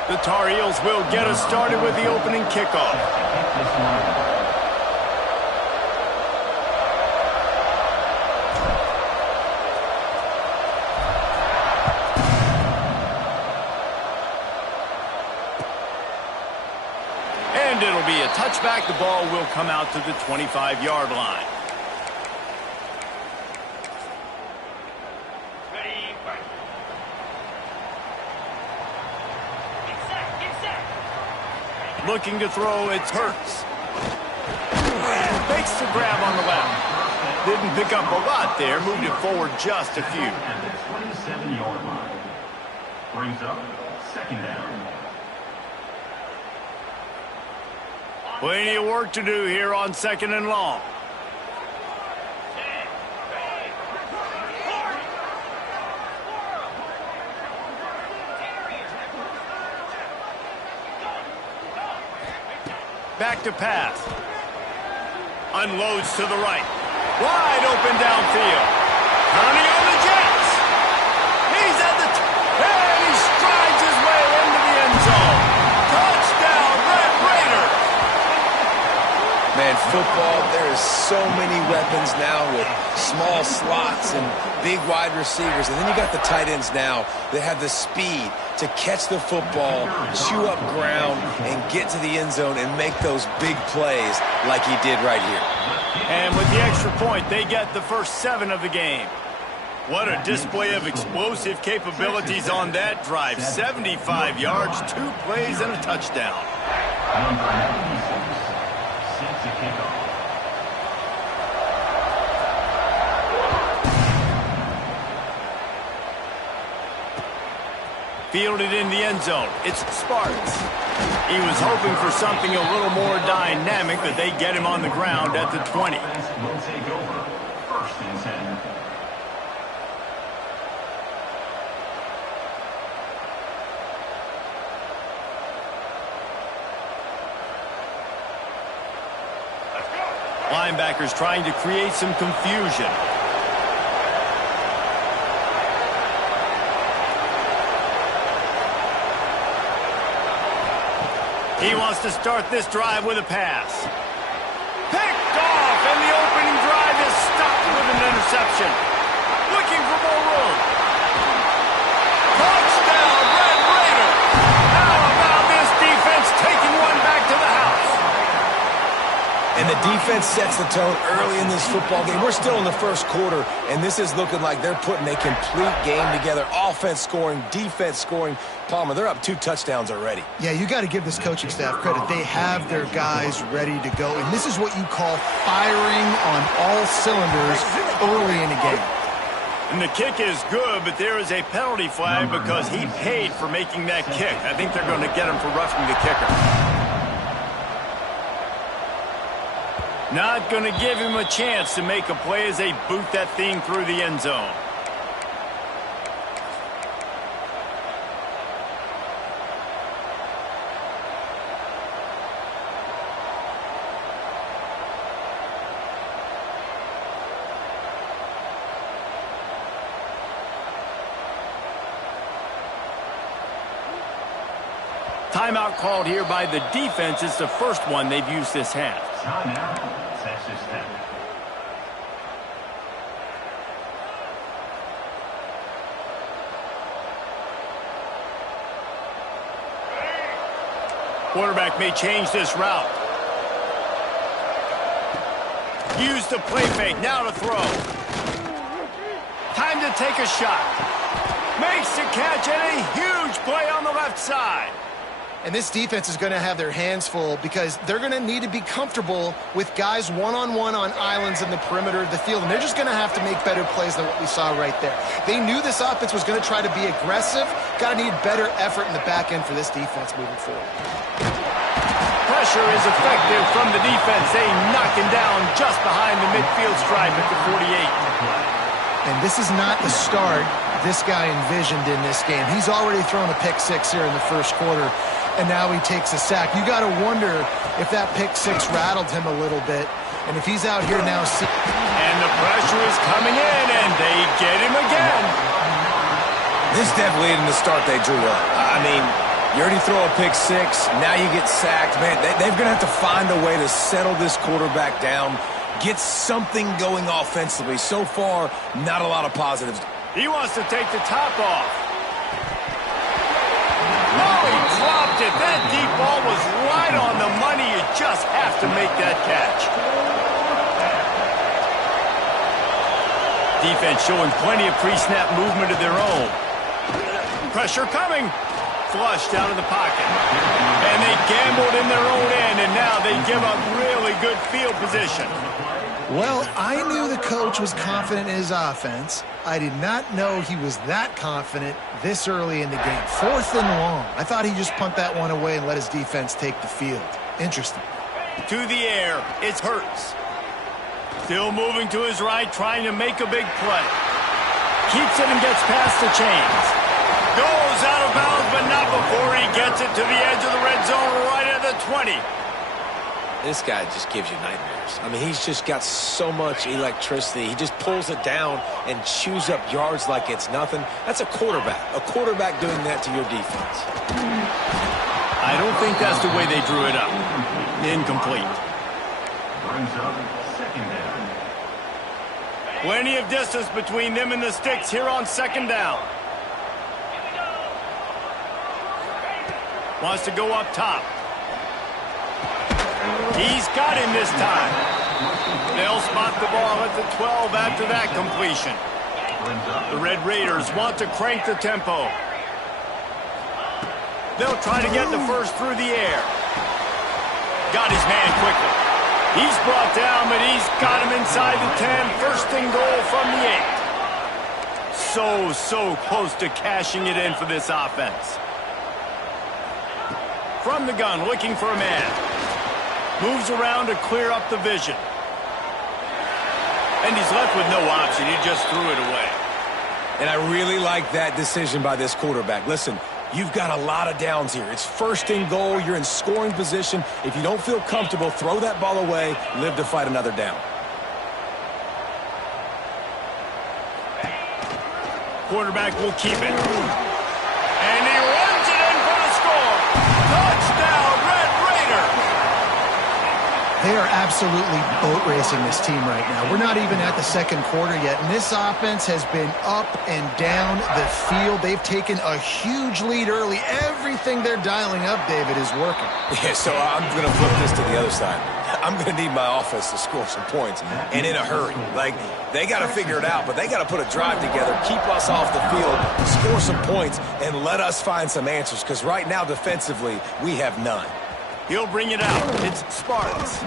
The Tar Heels will get us started with the opening kickoff. And it'll be a touchback. The ball will come out to the 25-yard line. Looking to throw, it's Hurts. Makes the grab on the left. Didn't pick up a lot there, moved it forward just a few. At the 27-yard line. Brings up second down. Plenty of work to do here on second and long. Back to pass. Unloads to the right. Wide open downfield. Turning on the Jets. He's at the and he strides his way into the end zone. Touchdown, Red Raiders. Man, football, there is so many weapons now with small slots and big wide receivers. And then you got the tight ends now that have the speed to catch the football, chew up ground, and get to the end zone and make those big plays like he did right here. And with the extra point, they get the first 7 of the game. What a display of explosive capabilities on that drive. 75 yards, 2 plays, and a touchdown. Number 96, set to kick off. Fielded in the end zone. It's Sparks. He was hoping for something a little more dynamic, but they get him on the ground at the 20. Will take over. First and 10. Linebackers trying to create some confusion. He wants to start this drive with a pass. Picked off, and the opening drive is stopped with an interception. Looking for more room. Touchdown, Red Raiders. How about this defense taking one back to the house? And the defense sets the tone early in this football game. We're still in the first quarter, and this is looking like they're putting a complete game together. Offense scoring, defense scoring. Palmer, they're up 2 touchdowns already. Yeah, you got to give this coaching staff credit. They have their guys ready to go, and this is what you call firing on all cylinders early in a game. And the kick is good, but there is a penalty flag because he paid for making that kick. I think they're going to get him for roughing the kicker. Not going to give him a chance to make a play as they boot that thing through the end zone. Timeout called here by the defense. It's the first one they've used this half. Timeout, Texas Tech. Quarterback may change this route. Use the play fake. Now to throw. Time to take a shot. Makes the catch and a huge play on the left side. And this defense is going to have their hands full because they're going to need to be comfortable with guys one-on-one on islands in the perimeter of the field. And they're just going to have to make better plays than what we saw right there. They knew this offense was going to try to be aggressive. Got to need better effort in the back end for this defense moving forward. Pressure is effective from the defense. They knock him down just behind the midfield stripe at the 48. And this is not the start this guy envisioned in this game. He's already thrown a pick-6 here in the first quarter. And now he takes a sack. You got to wonder if that pick-6 rattled him a little bit. And if he's out here now... And the pressure is coming in, and they get him again. This definitely isn't the start they drew up. I mean, You already throw a pick six. Now you get sacked. Man, they're going to have to find a way to settle this quarterback down, get something going offensively. So far, not a lot of positives. He wants to take the top off. Oh, he dropped it. That deep ball was right on the money. You just have to make that catch. Defense showing plenty of pre-snap movement of their own. Pressure coming. Flushed out of the pocket. And they gambled in their own end, and now they give up really good field position. Well, I knew the coach was confident in his offense. I did not know he was that confident this early in the game. 4th and long. I thought he'd just punt that one away and let his defense take the field. Interesting. To the air. It's Hurts. Still moving to his right, trying to make a big play. Keeps it and gets past the chains. Goes out of bounds, but not before he gets it to the edge of the red zone right at the 20. This guy just gives you nightmares. I mean, he's just got so much electricity. He just pulls it down and chews up yards like it's nothing. That's a quarterback. A quarterback doing that to your defense. I don't think that's the way they drew it up. Incomplete. Brings up second down. Plenty of distance between them and the sticks here on second down. Wants to go up top. He's got him this time. They'll spot the ball at the 12 after that completion. The Red Raiders want to crank the tempo. They'll try to get the first through the air. Got his man quickly. He's brought down, but he's got him inside the 10. First and goal from the 8. So close to cashing it in for this offense. From the gun, looking for a man. Moves around to clear up the vision. And he's left with no option. He just threw it away. And I really like that decision by this quarterback. Listen, you've got a lot of downs here. It's first and goal. You're in scoring position. If you don't feel comfortable, throw that ball away. Live to fight another down. Quarterback will keep it. And he runs it in for the score. Touchdown, Red Raiders. They are absolutely boat racing this team right now. We're not even at the second quarter yet, and this offense has been up and down the field. They've taken a huge lead early. Everything they're dialing up, David, is working. Yeah, so I'm going to flip this to the other side. I'm going to need my offense to score some points, and in a hurry. Like, they got to figure it out, but they got to put a drive together, keep us off the field, score some points, and let us find some answers, because right now, defensively, we have none. He'll bring it out. It's Sparks.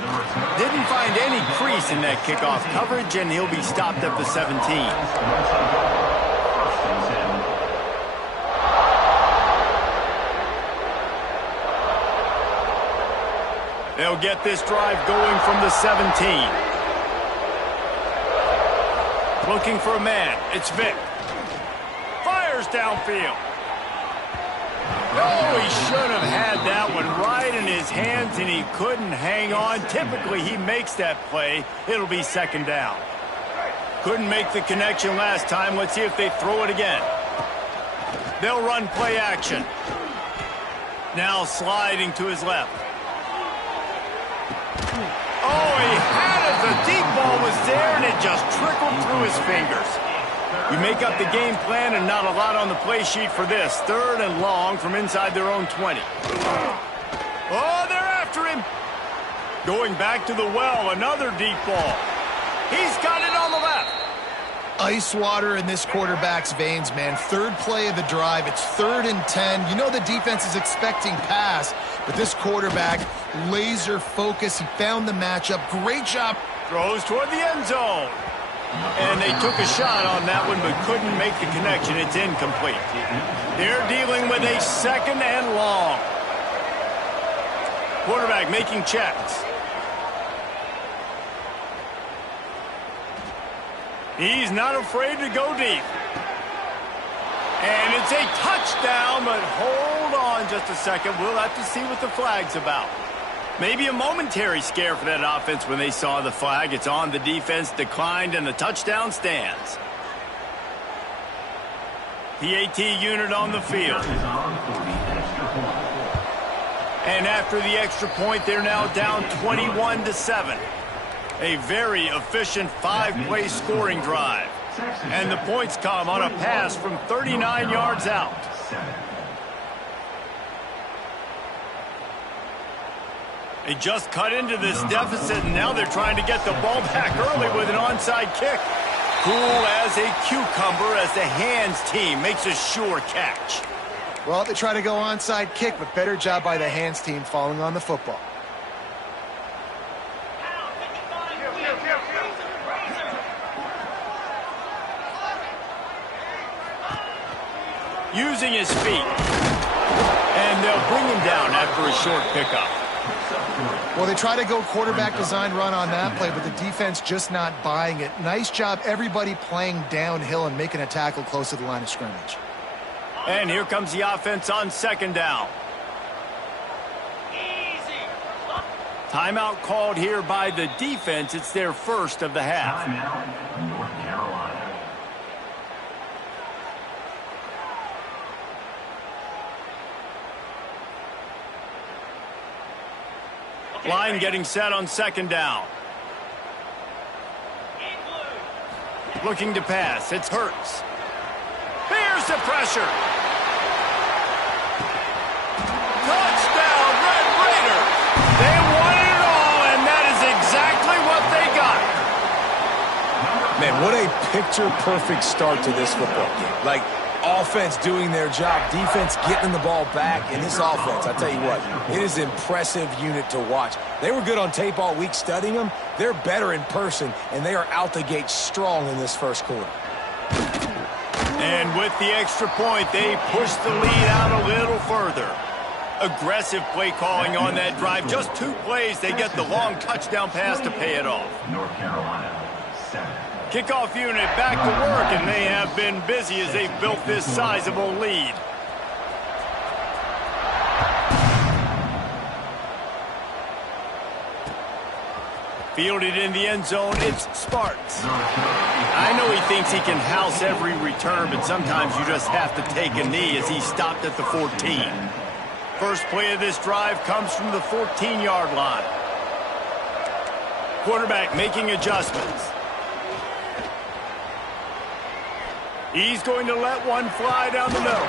Didn't find any crease in that kickoff coverage, and he'll be stopped at the 17. They'll get this drive going from the 17. Looking for a man. It's Vic. Fires downfield. Oh, he should have had that one right in his hands, and he couldn't hang on. Typically, he makes that play. It'll be second down. Couldn't make the connection last time. Let's see if they throw it again. They'll run play action. Now sliding to his left. Oh, he had it. The deep ball was there, and it just trickled through his fingers. You make up the game plan and not a lot on the play sheet for this. Third and long from inside their own 20. Oh, they're after him. Going back to the well, another deep ball. He's got it on the left. Ice water in this quarterback's veins, man. Third play of the drive. It's 3rd and 10. You know the defense is expecting pass, but this quarterback, laser focus. He found the matchup. Great job. Throws toward the end zone. And they took a shot on that one, but couldn't make the connection. It's incomplete. They're dealing with a second and long. Quarterback making checks. He's not afraid to go deep. And it's a touchdown, but hold on just a second. We'll have to see what the flag's about. Maybe a momentary scare for that offense when they saw the flag. It's on the defense, declined, and the touchdown stands. PAT unit on the field. And after the extra point, they're now down 21-7. A very efficient 5-play scoring drive. And the points come on a pass from 39 yards out. They just cut into this deficit, and now they're trying to get the ball back early with an onside kick. Cool as a cucumber as the hands team makes a sure catch. Well, they try to go onside kick, but better job by the hands team falling on the football. Using his feet. And they'll bring him down after a short pickup. Well, they try to go quarterback design run on that play, but the defense just not buying it. Nice job, everybody playing downhill and making a tackle close to the line of scrimmage. And here comes the offense on second down. Timeout called here by the defense. It's their first of the half. Timeout, North Carolina. Line getting set on second down. Looking to pass. It's Hurts. Here's the pressure. Touchdown, Red Raiders. They wanted it all, and that is exactly what they got. Man, what a picture-perfect start to this football game. Like, offense doing their job, defense getting the ball back, and this offense, I tell you what, it is an impressive unit to watch. They were good on tape all week studying them. They're better in person, and they are out the gate strong in this first quarter. And with the extra point, they push the lead out a little further. Aggressive play calling on that drive. Just 2 plays, they get the long touchdown pass to pay it off. North Carolina, 7. Kickoff unit back to work, and they have been busy as they've built this sizable lead. Fielded in the end zone, it's Sparks. I know he thinks he can house every return, but sometimes you just have to take a knee as he stopped at the 14. First play of this drive comes from the 14-yard line. Quarterback making adjustments. He's going to let one fly down the middle.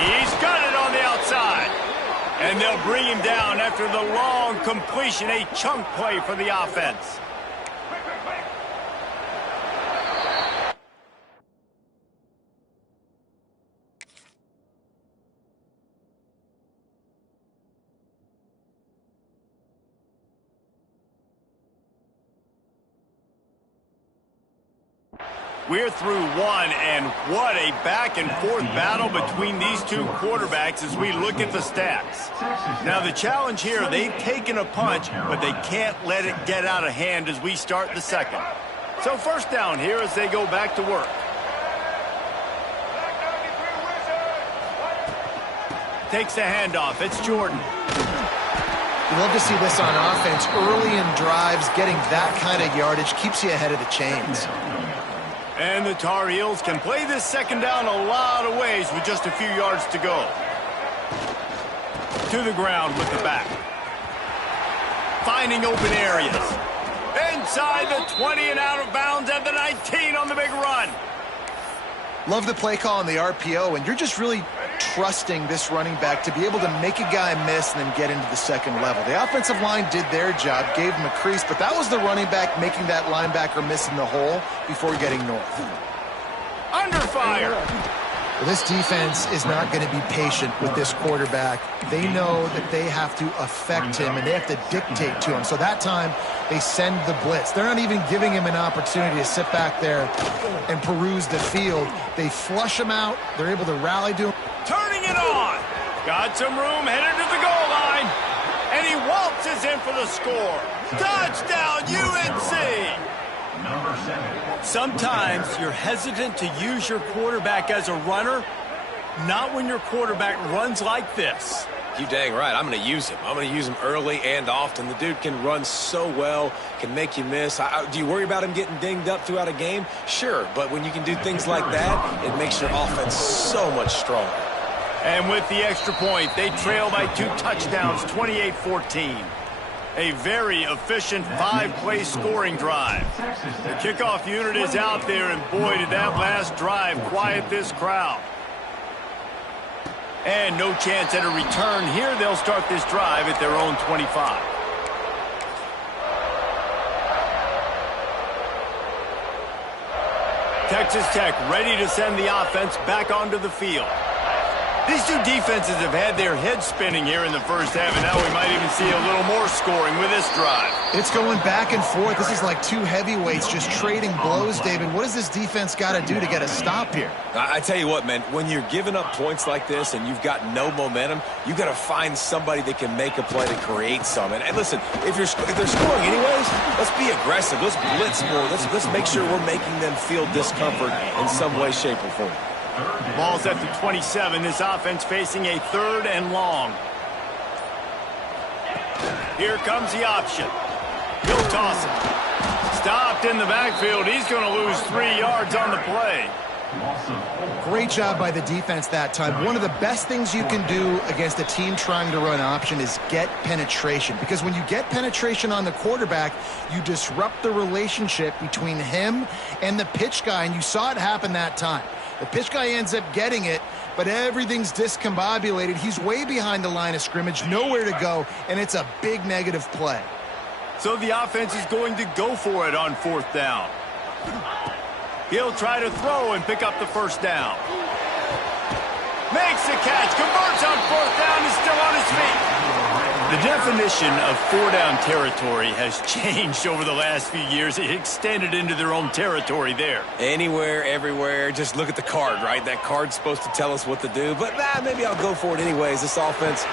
He's got it on the outside. And they'll bring him down after the long completion, a chunk play for the offense. We're through one, and what a back-and-forth battle between these two quarterbacks as we look at the stats. Now, the challenge here, they've taken a punch, but they can't let it get out of hand as we start the second. So first down here as they go back to work. Takes the handoff. It's Jordan. You love to see this on offense. Early in drives, getting that kind of yardage keeps you ahead of the chains. And the Tar Heels can play this second down a lot of ways with just a few yards to go. To the ground with the back. Finding open areas. Inside the 20 and out of bounds at the 19 on the big run. Love the play call on the RPO, and you're just really trusting this running back to be able to make a guy miss and then get into the second level. The offensive line did their job, gave him a crease, but that was the running back making that linebacker miss in the hole before getting north. Under fire. Well, this defense is not going to be patient with this quarterback. They know that they have to affect him, and they have to dictate to him. So that time, they send the blitz. They're not even giving him an opportunity to sit back there and peruse the field. They flush him out. They're able to rally to him. Turning it on. Got some room, headed to the goal line. And he waltzes in for the score. Touchdown, UNC! Number 7. Sometimes you're hesitant to use your quarterback as a runner, not when your quarterback runs like this. You dang right. I'm going to use him. I'm going to use him early and often. The dude can run so well, can make you miss. Do you worry about him getting dinged up throughout a game? Sure, but when you can do things like that, it makes your offense so much stronger. And with the extra point, they trail by 2 touchdowns, 28-14. A very efficient 5-play scoring drive. The kickoff unit is out there, and boy, did that last drive quiet this crowd. And no chance at a return here. They'll start this drive at their own 25. Texas Tech ready to send the offense back onto the field. These two defenses have had their heads spinning here in the first half, and now we might even see a little more scoring with this drive. It's going back and forth. This is like two heavyweights just trading blows, David. What does this defense got to do to get a stop here? I tell you what, man, when you're giving up points like this and you've got no momentum, you got to find somebody that can make a play to create some. And listen, if they're scoring anyways, let's be aggressive. Let's blitz more. Let's make sure we're making them feel discomfort in some way, shape, or form. Ball's at the 27. This offense facing a 3rd and long. Here comes the option. He'll toss it. Stopped in the backfield. He's going to lose 3 yards on the play. Great job by the defense that time. One of the best things you can do against a team trying to run option is get penetration. Because when you get penetration on the quarterback, you disrupt the relationship between him and the pitch guy. And you saw it happen that time. The pitch guy ends up getting it, but everything's discombobulated. He's way behind the line of scrimmage, nowhere to go, and it's a big negative play. So the offense is going to go for it on 4th down. He'll try to throw and pick up the 1st down. Makes the catch, converts on 4th down, is still on his feet. The definition of 4-down territory has changed over the last few years. It extended into their own territory there. Anywhere, everywhere, just look at the card, right? That card's supposed to tell us what to do, but maybe I'll go for it anyways. This offense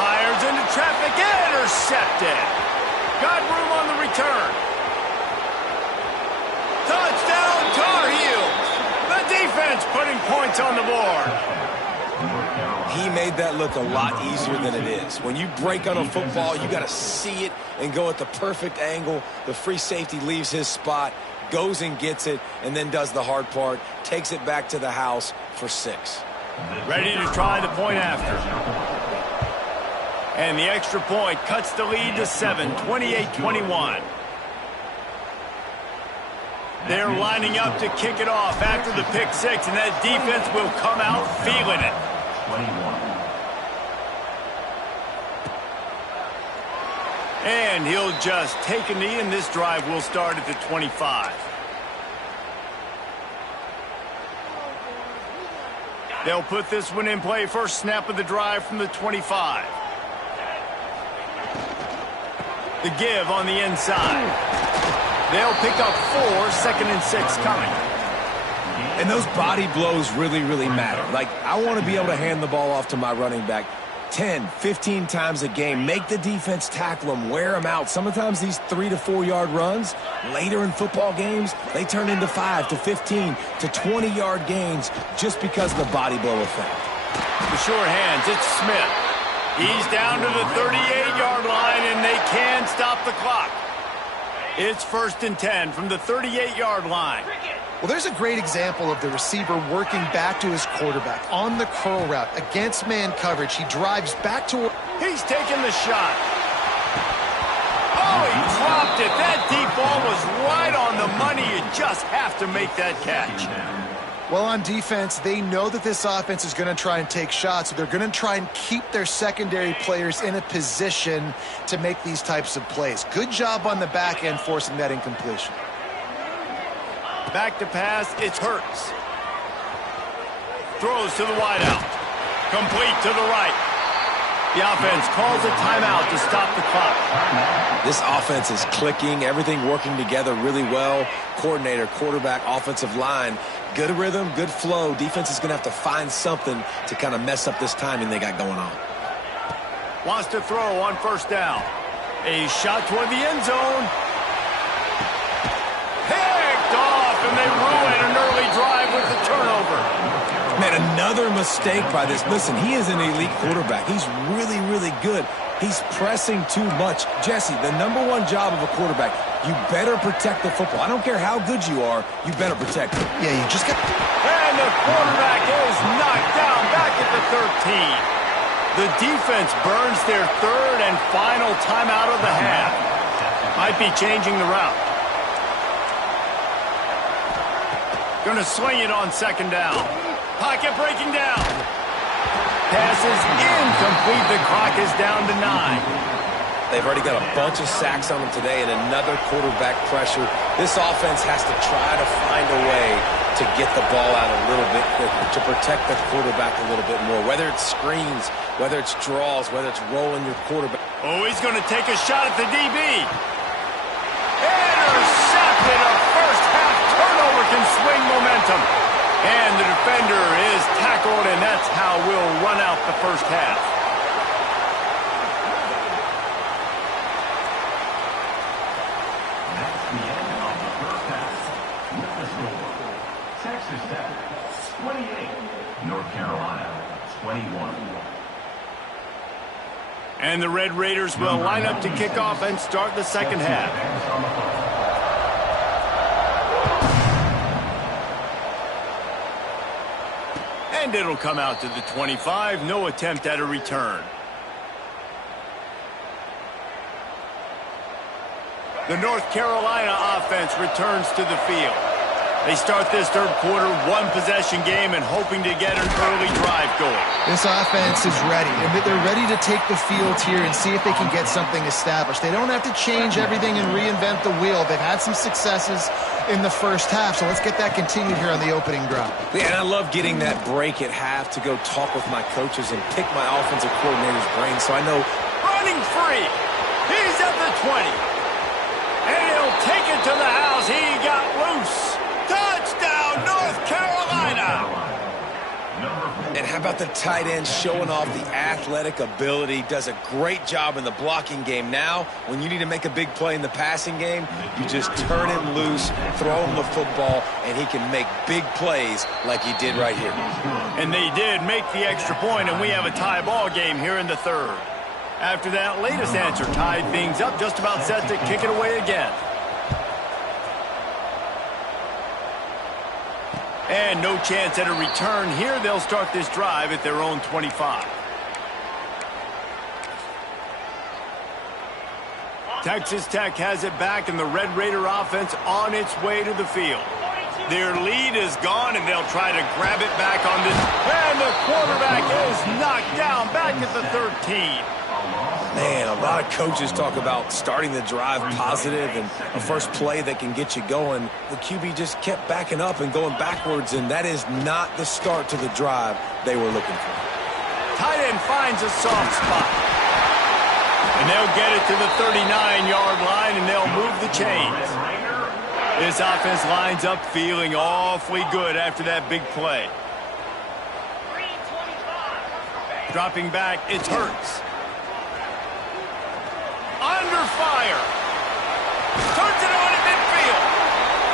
fires into traffic, intercepted. Got room on the return. Touchdown, Tar Heels. The defense putting points on the board. He made that look a lot easier than it is. When you break on a football, you got to see it and go at the perfect angle. The free safety leaves his spot, goes and gets it, and then does the hard part, takes it back to the house for 6. Ready to try the point after. And the extra point cuts the lead to 7, 28-21. They're lining up to kick it off after the pick 6, and that defense will come out feeling it. 21. And he'll just take a knee, and this drive will start at the 25. They'll put this one in play. First snap of the drive from the 25. The give on the inside. They'll pick up 4, 2nd and 6 coming. And those body blows really, really matter. Like, I want to be able to hand the ball off to my running back 10, 15 times a game. Make the defense tackle them, wear them out. Sometimes these 3 to 4 yard runs, later in football games, they turn into 5 to 15 to 20 yard gains just because of the body blow effect. The short hands, it's Smith. He's down to the 38-yard line, and they can stop the clock. It's 1st and 10 from the 38-yard line. Well, there's a great example of the receiver working back to his quarterback on the curl route against man coverage. He drives back to... He's taking the shot. Oh, he dropped it. That deep ball was right on the money. You just have to make that catch. Well, on defense, they know that this offense is going to try and take shots, so they're going to try and keep their secondary players in a position to make these types of plays. Good job on the back end forcing that incompletion. Back to pass, it's Hurts. Throws to the wideout. Complete to the right. The offense calls a timeout to stop the clock. This offense is clicking, everything working together really well. Coordinator, quarterback, offensive line, good rhythm, good flow. Defense is going to have to find something to kind of mess up this timing they got going on. Wants to throw on 1st down. A shot toward the end zone. Picked off, and they ruin an early drive with the turnover. Man, another mistake by this. Listen, he is an elite quarterback. He's really, really good. He's pressing too much. Jesse, the #1 job of a quarterback, you better protect the football. I don't care how good you are, you better protect it. Yeah, you just got... And the quarterback is knocked down back at the 13. The defense burns their third and final timeout of the half. Might be changing the route. Gonna swing it on second down. Pocket breaking down. Pass is incomplete. The clock is down to 9. They've already got a bunch of sacks on them today and another quarterback pressure. This offense has to try to find a way to get the ball out a little bit quicker, to protect the quarterback a little bit more, whether it's screens, whether it's draws, whether it's rolling your quarterback. Oh, he's going to take a shot at the DB. Intercepted. A first-half turnover can swing momentum. And the defender is tackled, and that's how we'll run out the first half. That's the end of the first half. With the score, Texas Tech 28, North Carolina 21. And the Red Raiders will line up to kick off and start the second half. And it'll come out to the 25. No attempt at a return. The North Carolina offense returns to the field. They start this third quarter one-possession game and hoping to get an early drive going. This offense is ready. They're ready to take the field here and see if they can get something established. They don't have to change everything and reinvent the wheel. They've had some successes in the first half, so let's get that continued here on the opening drive. Yeah, and I love getting that break at half to go talk with my coaches and pick my offensive coordinator's brain so I know. Running free. He's at the 20. And he'll take it to the house. He got loose. Touchdown, North Carolina. And how about the tight end showing off the athletic ability? Does a great job in the blocking game. Now, when you need to make a big play in the passing game, you just turn him loose, throw him the football, and he can make big plays like he did right here. And they did make the extra point, and we have a tie ball game here in the third. After that latest answer tied things up, just about set to kick it away again. And no chance at a return here. They'll start this drive at their own 25. Texas Tech has it back, and the Red Raider offense on its way to the field. Their lead is gone, and they'll try to grab it back on this. And the quarterback is knocked down back at the 13. Man, a lot of coaches talk about starting the drive positive and a first play that can get you going. The QB just kept backing up and going backwards, and that is not the start to the drive they were looking for. Tight end finds a soft spot. And they'll get it to the 39-yard line, and they'll move the chains. This offense lines up feeling awfully good after that big play. Dropping back, it's Hurts. Under fire. Turns it on at midfield.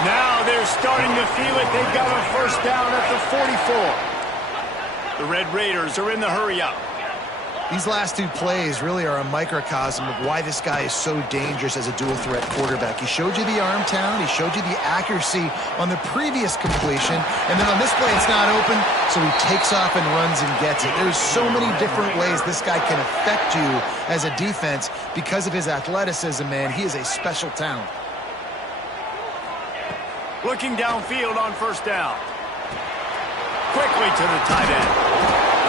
Now they're starting to feel it. They've got a first down at the 44. The Red Raiders are in the hurry-up. These last two plays really are a microcosm of why this guy is so dangerous as a dual-threat quarterback. He showed you the arm talent. He showed you the accuracy on the previous completion. And then on this play, it's not open, so he takes off and runs and gets it. There's so many different ways this guy can affect you as a defense because of his athleticism, man. He is a special talent. Looking downfield on first down. Quickly to the tight end.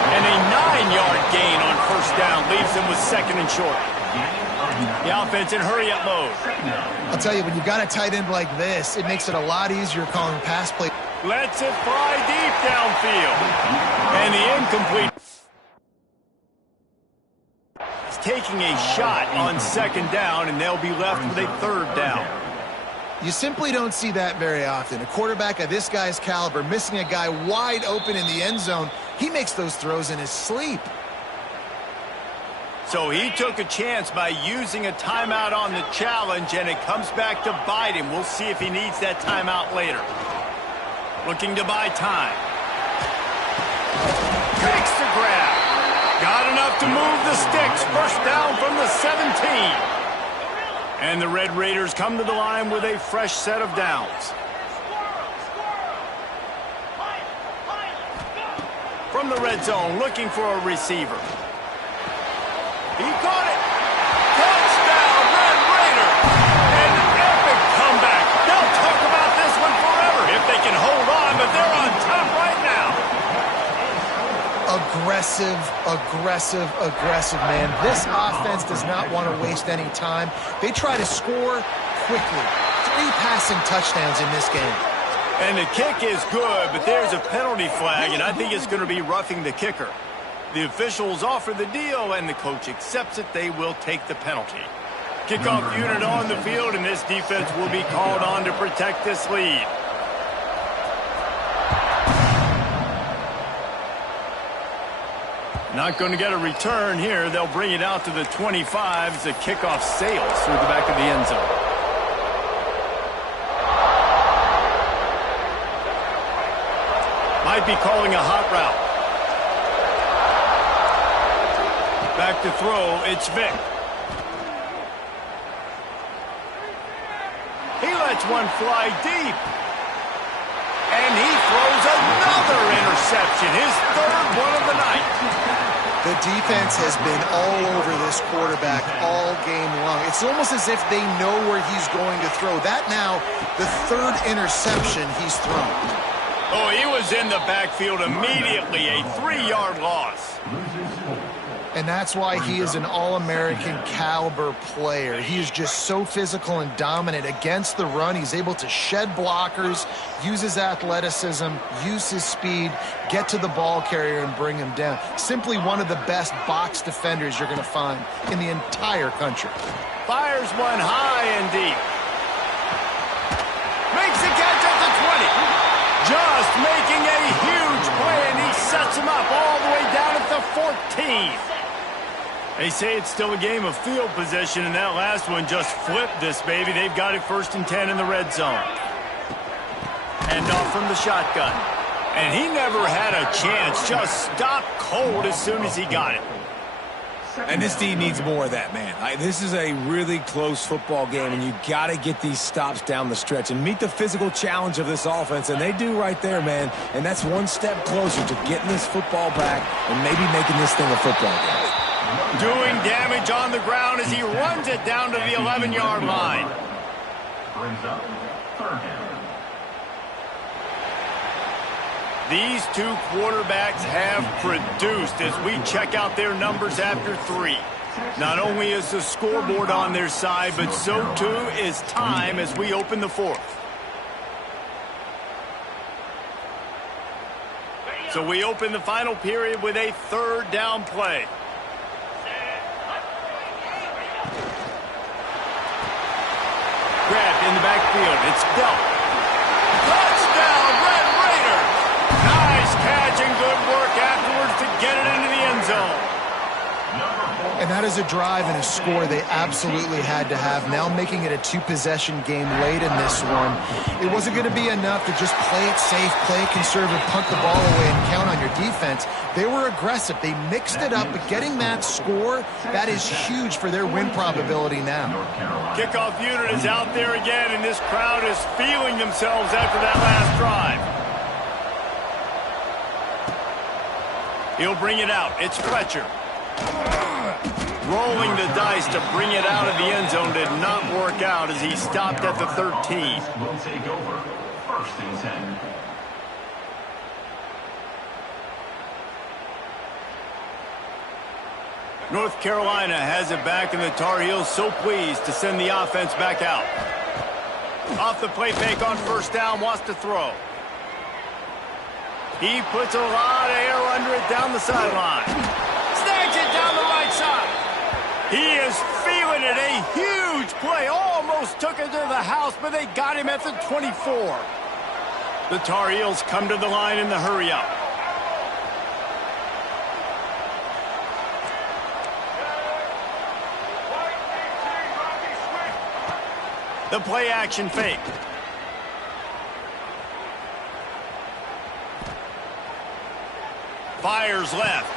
And a 9-yard gain on first down leaves them with second and short. The offense in hurry-up mode. I'll tell you, when you've got a tight end like this, it makes it a lot easier calling pass play. Lets it fly deep downfield. And the incomplete. He's taking a shot on second down, and they'll be left with a third down. You simply don't see that very often. A quarterback of this guy's caliber missing a guy wide open in the end zone. He makes those throws in his sleep. So he took a chance by using a timeout on the challenge, and it comes back to bite him. We'll see if he needs that timeout later. Looking to buy time. Makes the grab. Got enough to move the sticks. First down from the 17. And the Red Raiders come to the line with a fresh set of downs. From the red zone, looking for a receiver. He caught it. Touchdown, Red Raider. An epic comeback. They'll talk about this one forever if they can hold on, but they're on top right now. Aggressive, aggressive, aggressive, man. This offense does not want to waste any time. They try to score quickly. 3 passing touchdowns in this game. And the kick is good, but there's a penalty flag, and I think it's going to be roughing the kicker. The officials offer the deal, and the coach accepts it. They will take the penalty. Kickoff unit on the field, and this defense will be called on to protect this lead. Not going to get a return here. They'll bring it out to the 25 as the kickoff sails through the back of the end zone. Might be calling a hot route. Back to throw, it's Vic. He lets one fly deep. And he throws another interception, his 3rd one of the night. The defense has been all over this quarterback all game long. It's almost as if they know where he's going to throw. That now, the 3rd interception he's thrown. Oh, he was in the backfield immediately, a 3-yard loss. And that's why he is an All-American caliber player. He is just so physical and dominant against the run. He's able to shed blockers, use his athleticism, use his speed, get to the ball carrier and bring him down. Simply one of the best box defenders you're going to find in the entire country. Fires one high and deep. Makes the catch at the 20. Just making a huge play, and he sets him up all the way down at the 14. They say it's still a game of field position, and that last one just flipped this baby. They've got it 1st and 10 in the red zone. Hand off from the shotgun. And he never had a chance. Just stopped cold as soon as he got it. And this team needs more of that, man. This is a really close football game, and you got to get these stops down the stretch and meet the physical challenge of this offense, and they do right there, man. And that's one step closer to getting this football back and maybe making this thing a football game. Doing damage on the ground as he runs it down to the 11-yard line. Brings up 3rd down. These 2 quarterbacks have produced as we check out their numbers after 3. Not only is the scoreboard on their side, but so too is time as we open the 4th. So we open the final period with a 3rd down play. Grabbed in the backfield. It's dealt. Touchdown, Red Raiders! Nice catch and good work afterwards to get it into the end zone. And that is a drive and a score they absolutely had to have. Now making it a 2-possession game late in this one. It wasn't going to be enough to just play it safe, play it conservative, punt the ball away, and count on your defense. They were aggressive. They mixed it up, but getting that score, that is huge for their win probability now. Kickoff unit is out there again, and this crowd is feeling themselves after that last drive. He'll bring it out. It's Fletcher. Rolling the dice to bring it out of the end zone did not work out as he stopped at the 13. Will take over 1st and 10. North Carolina has it back, and the Tar Heels so pleased to send the offense back out. Off the play fake on 1st down, wants to throw. He puts a lot of air under it down the sideline. Snags it down the right side. He is feeling it. A huge play. Almost took it to the house, but they got him at the 24. The Tar Heels come to the line in the hurry-up. The play-action fake. Fires left.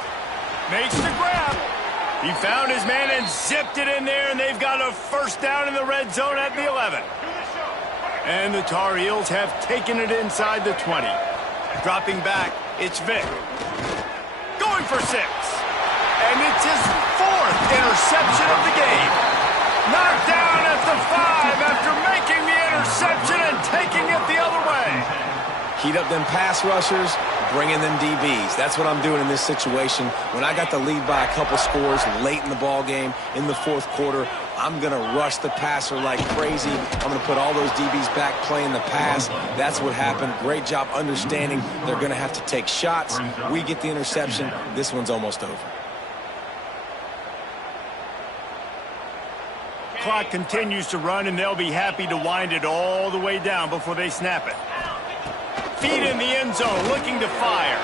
Makes the grab. He found his man and zipped it in there, and they've got a first down in the red zone at the 11. And the Tar Heels have taken it inside the 20. Dropping back, it's Vic. Going for 6. And it's his 4th interception of the game. Knocked down at the 5 after making the interception and taking it the other way. Heat up them pass rushers, bring in them DBs. That's what I'm doing in this situation. When I got the lead by a couple scores late in the ball game, in the 4th quarter, I'm going to rush the passer like crazy. I'm going to put all those DBs back playing the pass. That's what happened. Great job understanding they're going to have to take shots. We get the interception. This one's almost over. Clock continues to run, and they'll be happy to wind it all the way down before they snap it. Feet in the end zone, looking to fire.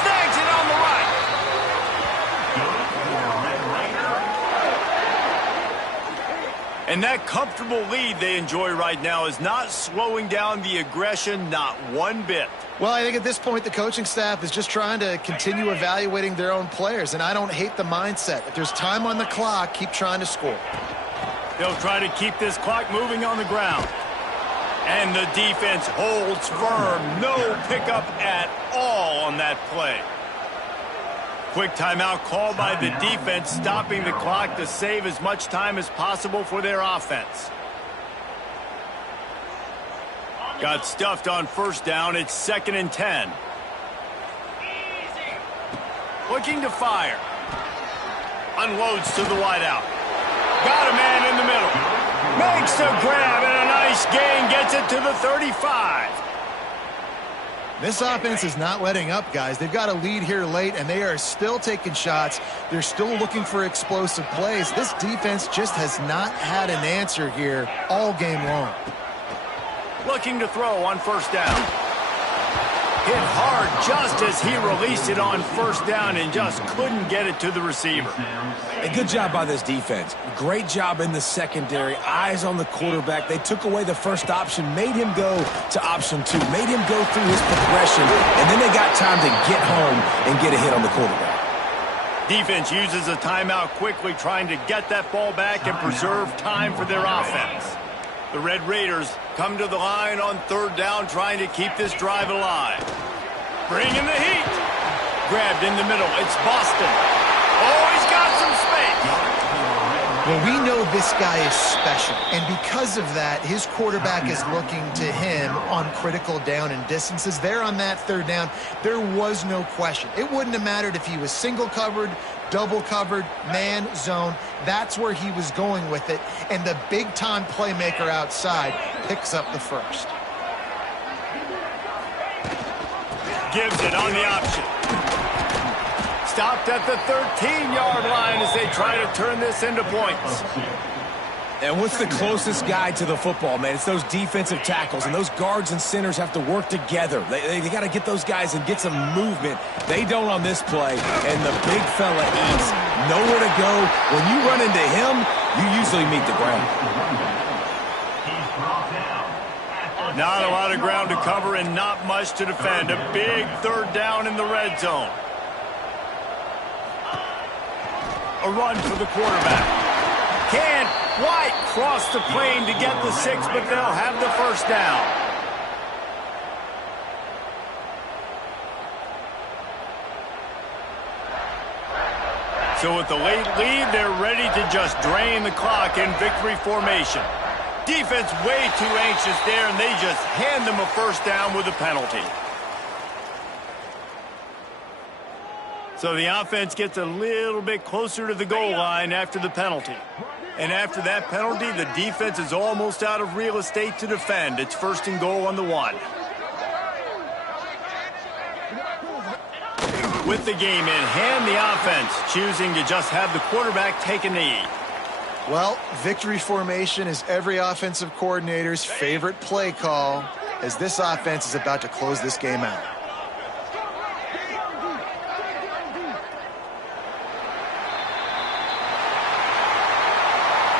Snags it on the right. And that comfortable lead they enjoy right now is not slowing down the aggression, not one bit. Well, I think at this point the coaching staff is just trying to continue evaluating their own players, and I don't hate the mindset. If there's time on the clock, keep trying to score. They'll try to keep this clock moving on the ground. And the defense holds firm. No pickup at all on that play. Quick timeout called by the defense, stopping the clock to save as much time as possible for their offense. Got stuffed on first down. It's 2nd and 10. Looking to fire. Unloads to the wideout. Got a man in the middle. Makes the grab and a nice gain. Gets it to the 35. This offense is not letting up, guys. They've got a lead here late, and they are still taking shots. They're still looking for explosive plays. This defense just has not had an answer here all game long. Looking to throw on first down. Hit hard just as he released it on first down and just couldn't get it to the receiver. A good job by this defense. Great job in the secondary. Eyes on the quarterback. They took away the first option, made him go to option 2, made him go through his progression, and then they got time to get home and get a hit on the quarterback. Defense uses a timeout quickly, trying to get that ball back and preserve time for their offense. The Red Raiders come to the line on 3rd down, trying to keep this drive alive. Bringing the heat. Grabbed in the middle. It's Boston. Oh, he's got some space. Well, we know this guy is special, and because of that, his quarterback is looking to him on critical down and distances. There on that 3rd down, there was no question. It wouldn't have mattered if he was single covered, double covered, man, zone. That's where he was going with it, and the big-time playmaker outside picks up the first. Gives it on the option. Stopped at the 13-yard line as they try to turn this into points. And what's the closest guy to the football, man? It's those defensive tackles, and those guards and centers have to work together. They got to get those guys and get some movement. They don't on this play, and the big fella eats. Nowhere to go. When you run into him, you usually meet the ground. Not a lot of ground to cover and not much to defend. A big 3rd down in the red zone. A run for the quarterback. Can't quite cross the plane to get the 6, but they'll have the first down. So with the late lead, they're ready to just drain the clock in victory formation. Defense way too anxious there, and they just hand them a first down with a penalty. So the offense gets a little bit closer to the goal line after the penalty. And after that penalty, the defense is almost out of real estate to defend. It's 1st and goal on the 1. With the game in hand, the offense choosing to just have the quarterback take a knee. Well, victory formation is every offensive coordinator's favorite play call, as this offense is about to close this game out.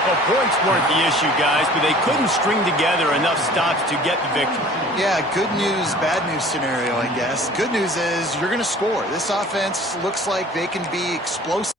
Well, points weren't the issue, guys, but they couldn't string together enough stops to get the victory. Yeah, good news, bad news scenario, I guess. Good news is you're going to score. This offense looks like they can be explosive.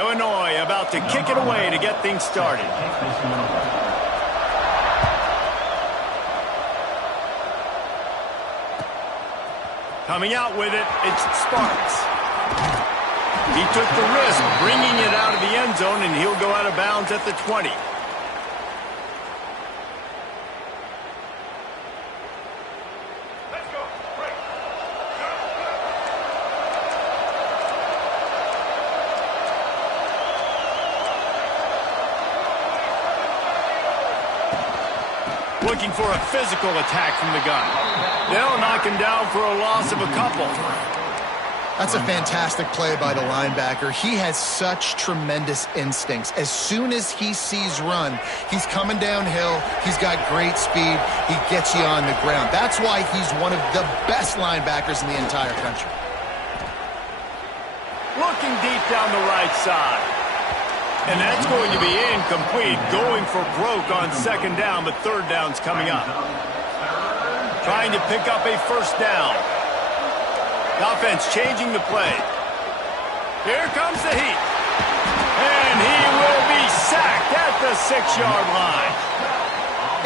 Illinois about to kick it away to get things started. Coming out with it, it's Sparks. He took the risk bringing it out of the end zone, and he'll go out of bounds at the 20. Looking for a physical attack from the gun. They'll knock him down for a loss of a couple. That's a fantastic play by the linebacker. He has such tremendous instincts. As soon as he sees run, he's coming downhill. He's got great speed. He gets you on the ground. That's why he's one of the best linebackers in the entire country. Looking deep down the right side. And that's going to be incomplete. Going for broke on second down, but third down's coming up. Trying to pick up a first down. The offense changing the play. Here comes the heat. And he will be sacked at the 6-yard line.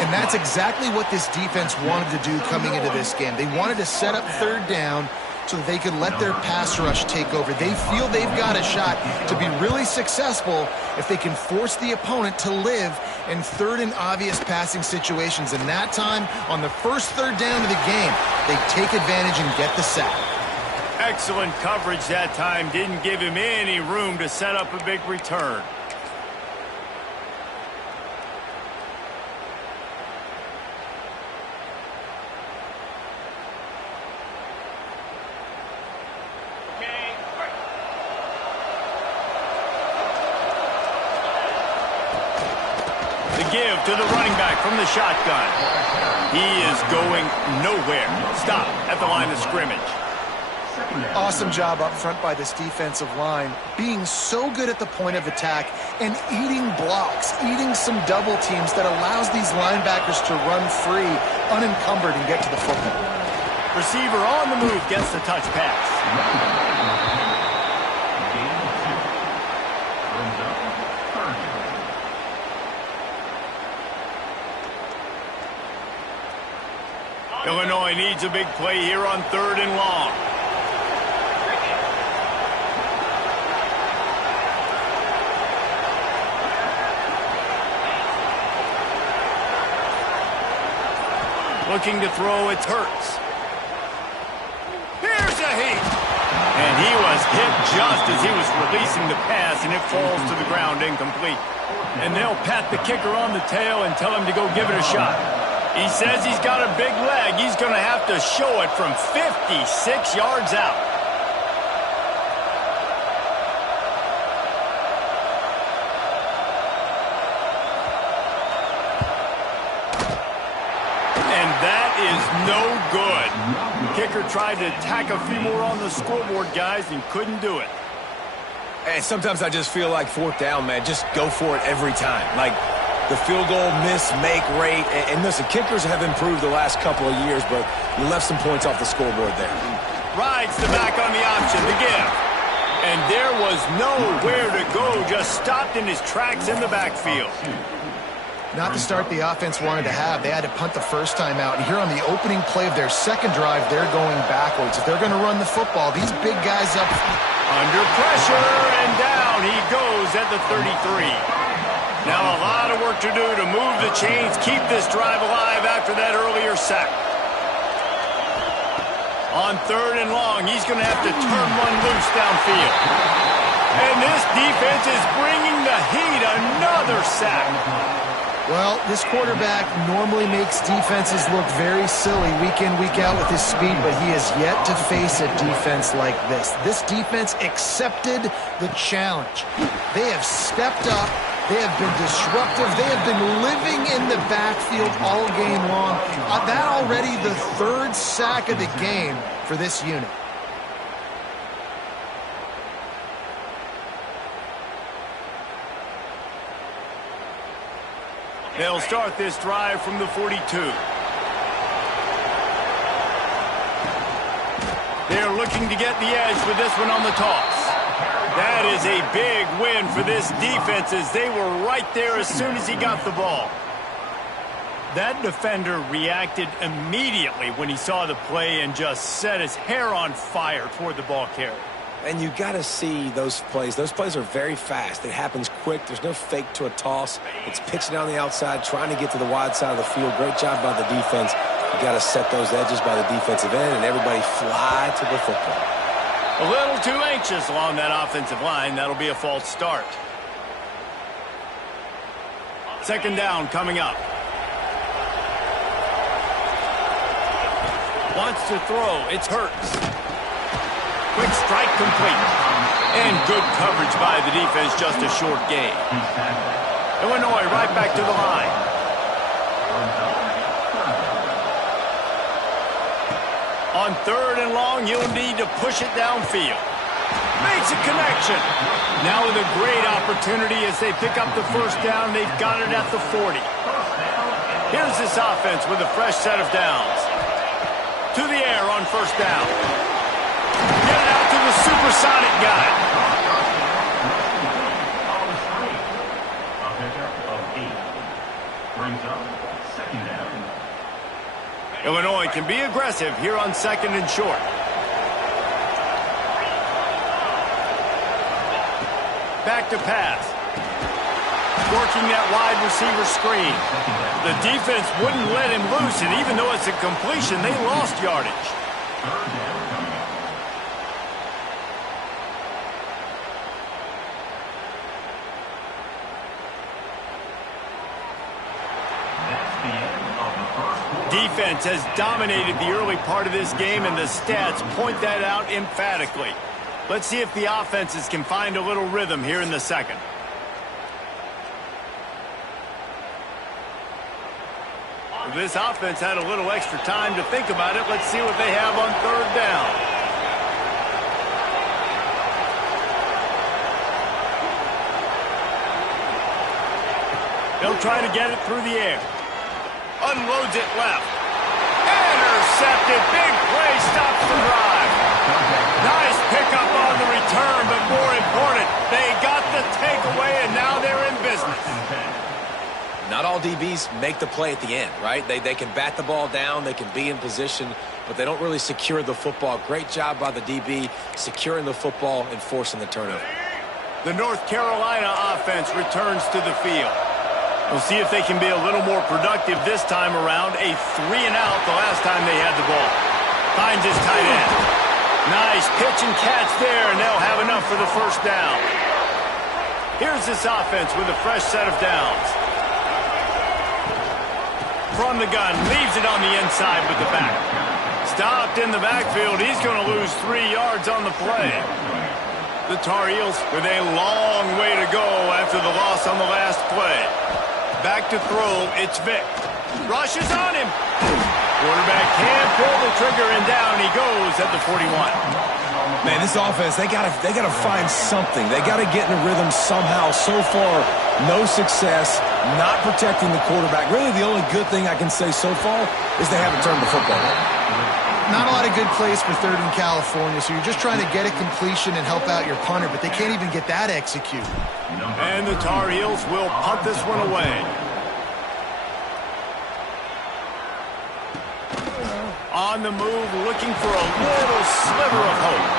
And that's exactly what this defense wanted to do coming into this game. They wanted to set up third down so that they could let their pass rush take over. They feel they've got a shot to be really successful if they can force the opponent to live in third and obvious passing situations. And that time, on the first third down of the game, they take advantage and get the sack. Excellent coverage that time. Didn't give him any room to set up a big return. Give to the running back from the shotgun. He is going nowhere. Stop at the line of scrimmage. Awesome job up front by this defensive line, being so good at the point of attack and eating blocks, eating some double teams that allows these linebackers to run free, unencumbered, and get to the football. Receiver on the move gets the touch pass. Illinois needs a big play here on third and long. Looking to throw, it's Hurts. Here's a heat. And he was hit just as he was releasing the pass, and it falls to the ground incomplete. And they'll pat the kicker on the tail and tell him to go give it a shot. He says he's got a big leg. He's going to have to show it from 56 yards out. And that is no good. Kicker tried to tack a few more on the scoreboard, guys, and couldn't do it. Hey, sometimes I just feel like fourth down, man. Just go for it every time. Like, the field goal miss-make rate. And listen, kickers have improved the last couple of years, but you left some points off the scoreboard there. Rides the back on the option, the give. And there was nowhere to go, just stopped in his tracks in the backfield. Not the start the offense wanted to have. They had to punt the first time out. And here on the opening play of their second drive, they're going backwards. If they're going to run the football, these big guys up. Under pressure, and down he goes at the 33. Now a lot of work to do to move the chains, keep this drive alive after that earlier sack. On third and long, he's going to have to turn one loose downfield. And this defense is bringing the heat. Another sack. Well, this quarterback normally makes defenses look very silly week in, week out with his speed, but he has yet to face a defense like this. This defense accepted the challenge. They have stepped up. They have been disruptive. They have been living in the backfield all game long. That already the third sack of the game for this unit. They'll start this drive from the 42. They're looking to get the edge with this one on the toss. That is a big win for this defense as they were right there as soon as he got the ball. That defender reacted immediately when he saw the play and just set his hair on fire toward the ball carrier. And you got to see those plays. Those plays are very fast. It happens quick. There's no fake to a toss. It's pitching down the outside, trying to get to the wide side of the field. Great job by the defense. You got to set those edges by the defensive end, and everybody fly to the football. A little too anxious along that offensive line. That'll be a false start. Second down coming up. Wants to throw. It's Hurts. Quick strike complete. And good coverage by the defense, just a short gain. Illinois right back to the line. On third and long, you'll need to push it downfield. Makes a connection. Now with a great opportunity as they pick up the first down. They've got it at the 40. Here's this offense with a fresh set of downs. To the air on first down. Get it out to the supersonic guy. A pickup of 8. Brings up second down. Illinois can be aggressive here on second and short. Back to pass. Working that wide receiver screen. The defense wouldn't let him loose, and even though it's a completion, they lost yardage. Defense has dominated the early part of this game, and the stats point that out emphatically. Let's see if the offenses can find a little rhythm here in the second. This offense had a little extra time to think about it. Let's see what they have on third down. They'll try to get it through the air. Unloads it left. Intercepted. Big play. Stops the drive. Nice pickup on the return, but more important, they got the takeaway, and now they're in business. Not all DBs make the play at the end, right? They can bat the ball down, they can be in position, but they don't really secure the football. Great job by the DB securing the football and forcing the turnover. The North Carolina offense returns to the field. We'll see if they can be a little more productive this time around. A 3-and-out the last time they had the ball. Finds his tight end. Nice pitch and catch there, and they'll have enough for the first down. Here's this offense with a fresh set of downs. From the gun, leaves it on the inside with the back. Stopped in the backfield. He's going to lose 3 yards on the play. The Tar Heels with a long way to go after the loss on the last play. Back to throw, it's Vick. Rushes on him. Quarterback can't pull the trigger, and down he goes at the 41. Man, this offense, they gotta find something. They gotta get in a rhythm somehow. So far, no success, not protecting the quarterback. Really, the only good thing I can say so far is they haven't turned the football over. Not a lot of good plays for third in California, so you're just trying to get a completion and help out your punter, but they can't even get that executed. And the Tar Heels will punt this one away. On the move, looking for a little sliver of hope.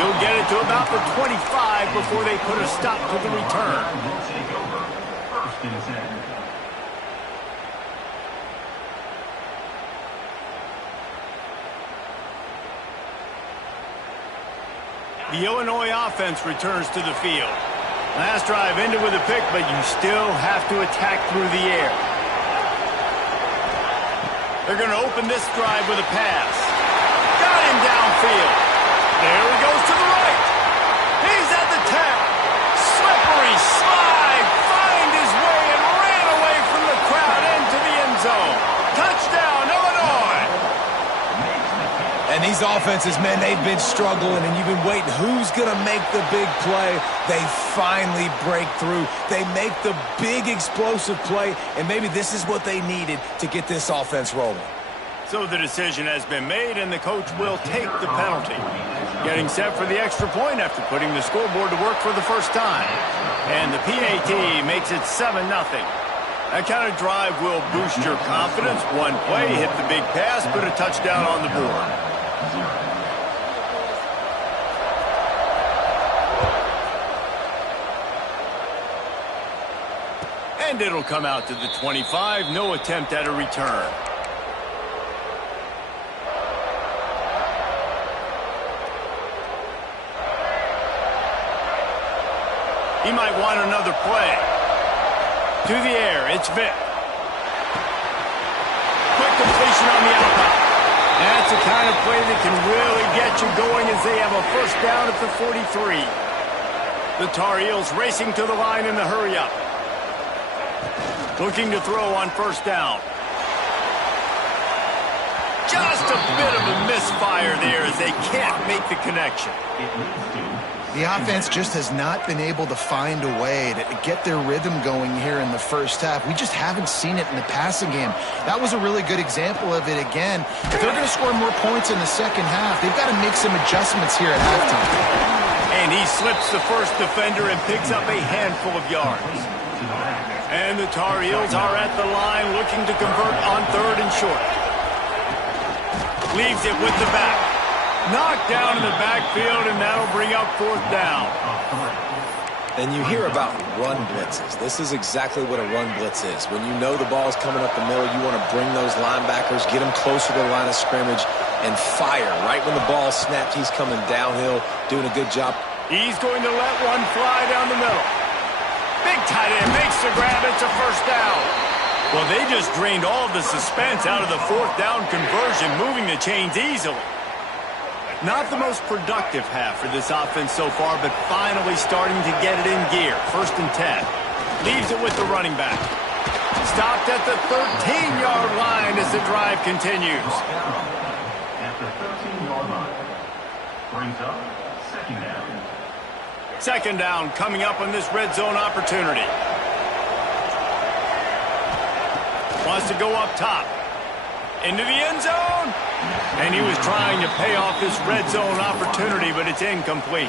He'll get it to about the 25 before they put a stop to the return. First and 10. The Illinois offense returns to the field. Last drive ended with a pick, but you still have to attack through the air. They're going to open this drive with a pass. Got him downfield. There he goes to the right. He's at the 10. Slippery slide. Find his way and ran away from the crowd into the end zone. Touchdown, Illinois. And these offenses, man, they've been struggling, and you've been waiting. Who's going to make the big play? They finally break through. They make the big explosive play, and maybe this is what they needed to get this offense rolling. So the decision has been made, and the coach will take the penalty. Getting set for the extra point after putting the scoreboard to work for the first time. And the PAT makes it 7-0. That kind of drive will boost your confidence. One play, hit the big pass, put a touchdown on the board. And it'll come out to the 25. No attempt at a return. He might want another play. To the air, it's Vick. Quick completion on the outside. That's the kind of play that can really get you going as they have a first down at the 43. The Tar Heels racing to the line in the hurry-up. Looking to throw on first down. Just a bit of a misfire there as they can't make the connection. The offense just has not been able to find a way to get their rhythm going here in the first half. We just haven't seen it in the passing game. That was a really good example of it again. If they're going to score more points in the second half, they've got to make some adjustments here at halftime. And he slips the first defender and picks up a handful of yards. And the Tar Heels are at the line looking to convert on third and short. Leaves it with the back. Knocked down in the backfield, and that'll bring up fourth down. And you hear about run blitzes. This is exactly what a run blitz is. When you know the ball's coming up the middle, you want to bring those linebackers, get them closer to the line of scrimmage, and fire. Right when the ball snapped, he's coming downhill, doing a good job. He's going to let one fly down the middle. Big tight end makes the grab. It's a first down. Well, they just drained all the suspense out of the fourth down conversion, moving the chains easily. Not the most productive half for this offense so far, but finally starting to get it in gear. First and 10. Leaves it with the running back. Stopped at the 13-yard line as the drive continues. At the 13-yard line. Brings up second down. Second down coming up on this red zone opportunity. Wants to go up top. Into the end zone. And he was trying to pay off this red zone opportunity, but it's incomplete.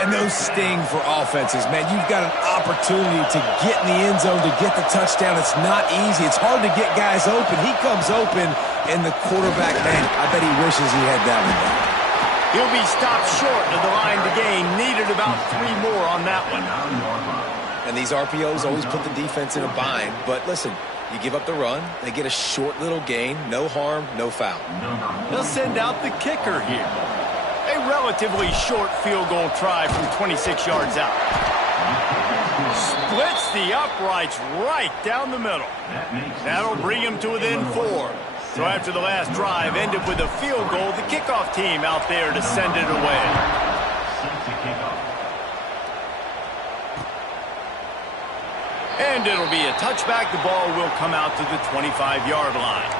And those sting for offenses, man. You've got an opportunity to get in the end zone, to get the touchdown. It's not easy. It's hard to get guys open. He comes open, and the quarterback, man, I bet he wishes he had that one back. He'll be stopped short of the line to gain. Needed about 3 more on that one. And these RPOs always put the defense in a bind. But listen, you give up the run, they get a short little gain, no harm, no foul. They'll send out the kicker here. A relatively short field goal try from 26 yards out. Splits the uprights right down the middle. That'll bring him to within 4. So after the last drive ended with a field goal, the kickoff team out there to send it away. And it'll be a touchback. The ball will come out to the 25-yard line.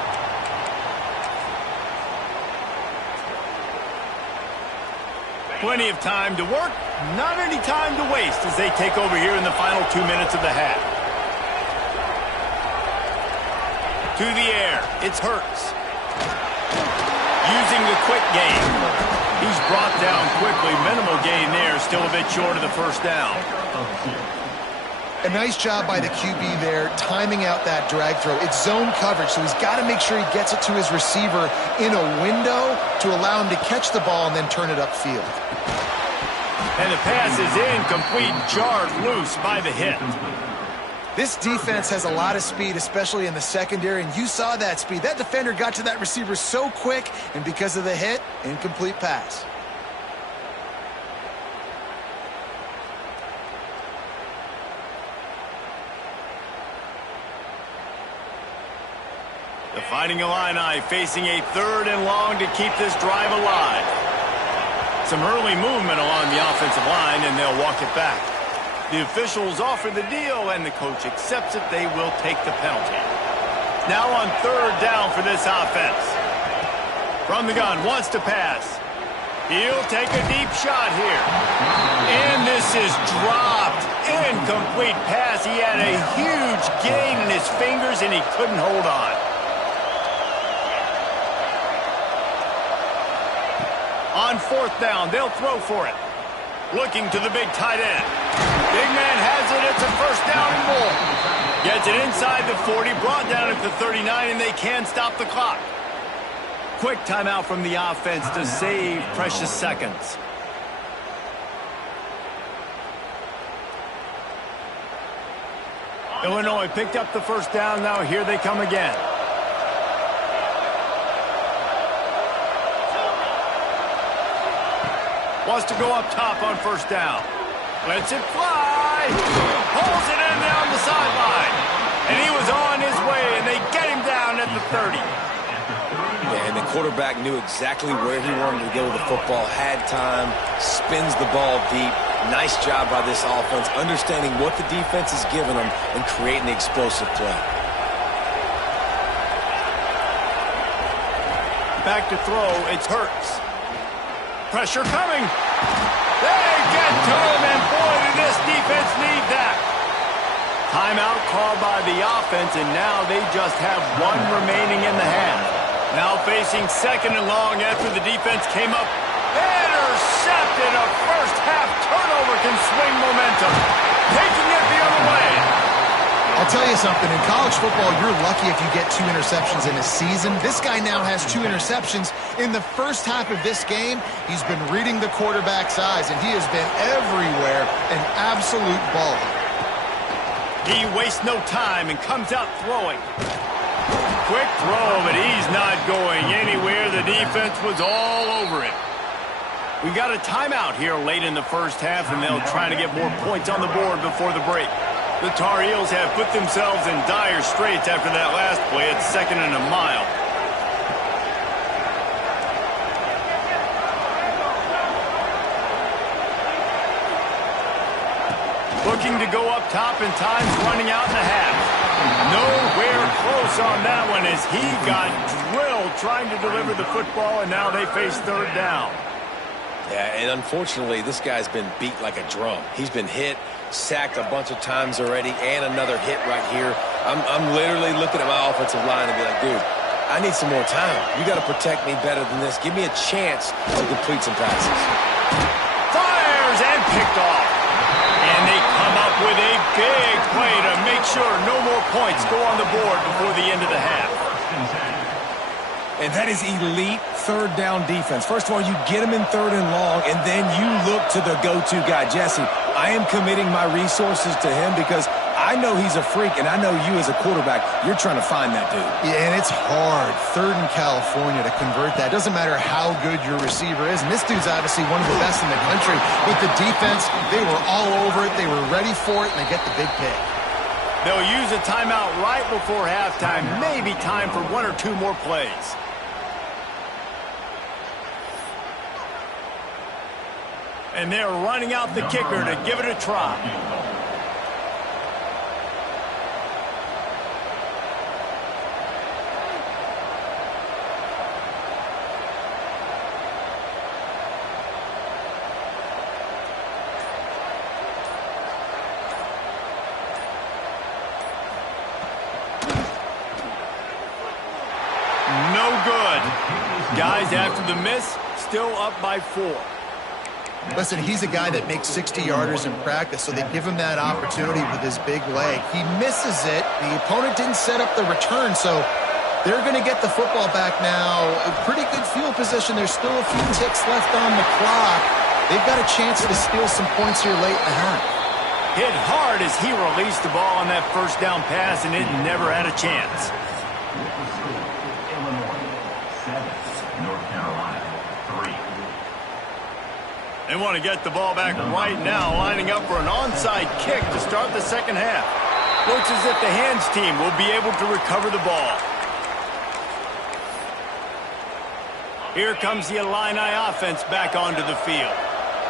Plenty of time to work, not any time to waste as they take over here in the final 2 minutes of the half. To the air, it's Hurts. Using the quick game. He's brought down quickly. Minimal gain there, still a bit short of the first down. A nice job by the QB there, timing out that drag throw. It's zone coverage, so he's got to make sure he gets it to his receiver in a window to allow him to catch the ball and then turn it upfield. And the pass is incomplete, jarred loose by the hit. This defense has a lot of speed, especially in the secondary, and you saw that speed. That defender got to that receiver so quick, and because of the hit, incomplete pass. The Fighting Illini facing a 3rd and long to keep this drive alive. Some early movement along the offensive line, and they'll walk it back. The officials offer the deal, and the coach accepts it. They will take the penalty. Now on 3rd down for this offense. From the gun, wants to pass. He'll take a deep shot here. And this is dropped. Incomplete pass. He had a huge gain in his fingers, and he couldn't hold on. On fourth down, they'll throw for it. Looking to the big tight end. Big man has it. It's a first down and more. Gets it inside the 40, brought down at the 39, and they can stop the clock. Quick timeout from the offense to save precious seconds. Illinois picked up the first down. Now here they come again. Wants to go up top on first down. Lets it fly. Pulls it in down the sideline. And he was on his way, and they get him down at the 30. Yeah, and the quarterback knew exactly where he wanted to go with the football, had time, spins the ball deep. Nice job by this offense, understanding what the defense is giving them and creating the explosive play. Back to throw, it's Hurts. Pressure coming. They get to him, and boy, did this defense need that. Timeout called by the offense, and now they just have one remaining in the half. Now facing second and long after the defense came up. Intercepted. A first-half turnover can swing momentum. Taking it the other way. I'll tell you something. In college football, you're lucky if you get 2 interceptions in a season. This guy now has 2 interceptions. In the first half of this game, he's been reading the quarterback's eyes, and he has been everywhere, an absolute baller. He wastes no time and comes out throwing. Quick throw, but he's not going anywhere. The defense was all over him. We got a timeout here late in the first half, and they'll try to get more points on the board before the break. The Tar Heels have put themselves in dire straits after that last play at 2nd and a mile. Looking to go up top, and time's running out in the half. Nowhere close on that one as he got drilled trying to deliver the football, and now they face third down. Yeah, and unfortunately, this guy's been beat like a drum. He's been hit, sacked a bunch of times already, and another hit right here. I'm literally looking at my offensive line and be like, dude, I need some more time. You got to protect me better than this. Give me a chance to complete some passes. Fires and picked off. And they come up with a big play to make sure no more points go on the board before the end of the half. And that is elite third down defense. First of all, you get him in 3rd and long, and then you look to the go-to guy, Jesse. I am committing my resources to him because I know he's a freak, and I know you as a quarterback, you're trying to find that dude. Yeah, and it's hard, 3rd in California, to convert that. Doesn't matter how good your receiver is. And this dude's obviously one of the best in the country. With the defense, they were all over it. They were ready for it, and they get the big pick. They'll use a timeout right before halftime. Maybe time for 1 or 2 more plays. And they're running out the kicker to give it a try. No good. Guys, after the miss, still up by 4. Listen, he's a guy that makes 60-yarders in practice, so they give him that opportunity with his big leg. He misses it. The opponent didn't set up the return, so they're going to get the football back now. A pretty good field position. There's still a few ticks left on the clock. They've got a chance to steal some points here late in the half. Hit hard as he released the ball on that first down pass, and it never had a chance. Illinois 7, North Carolina 3. They want to get the ball back right now, lining up for an onside kick to start the second half. Looks as if the hands team will be able to recover the ball. Here comes the Illini offense back onto the field.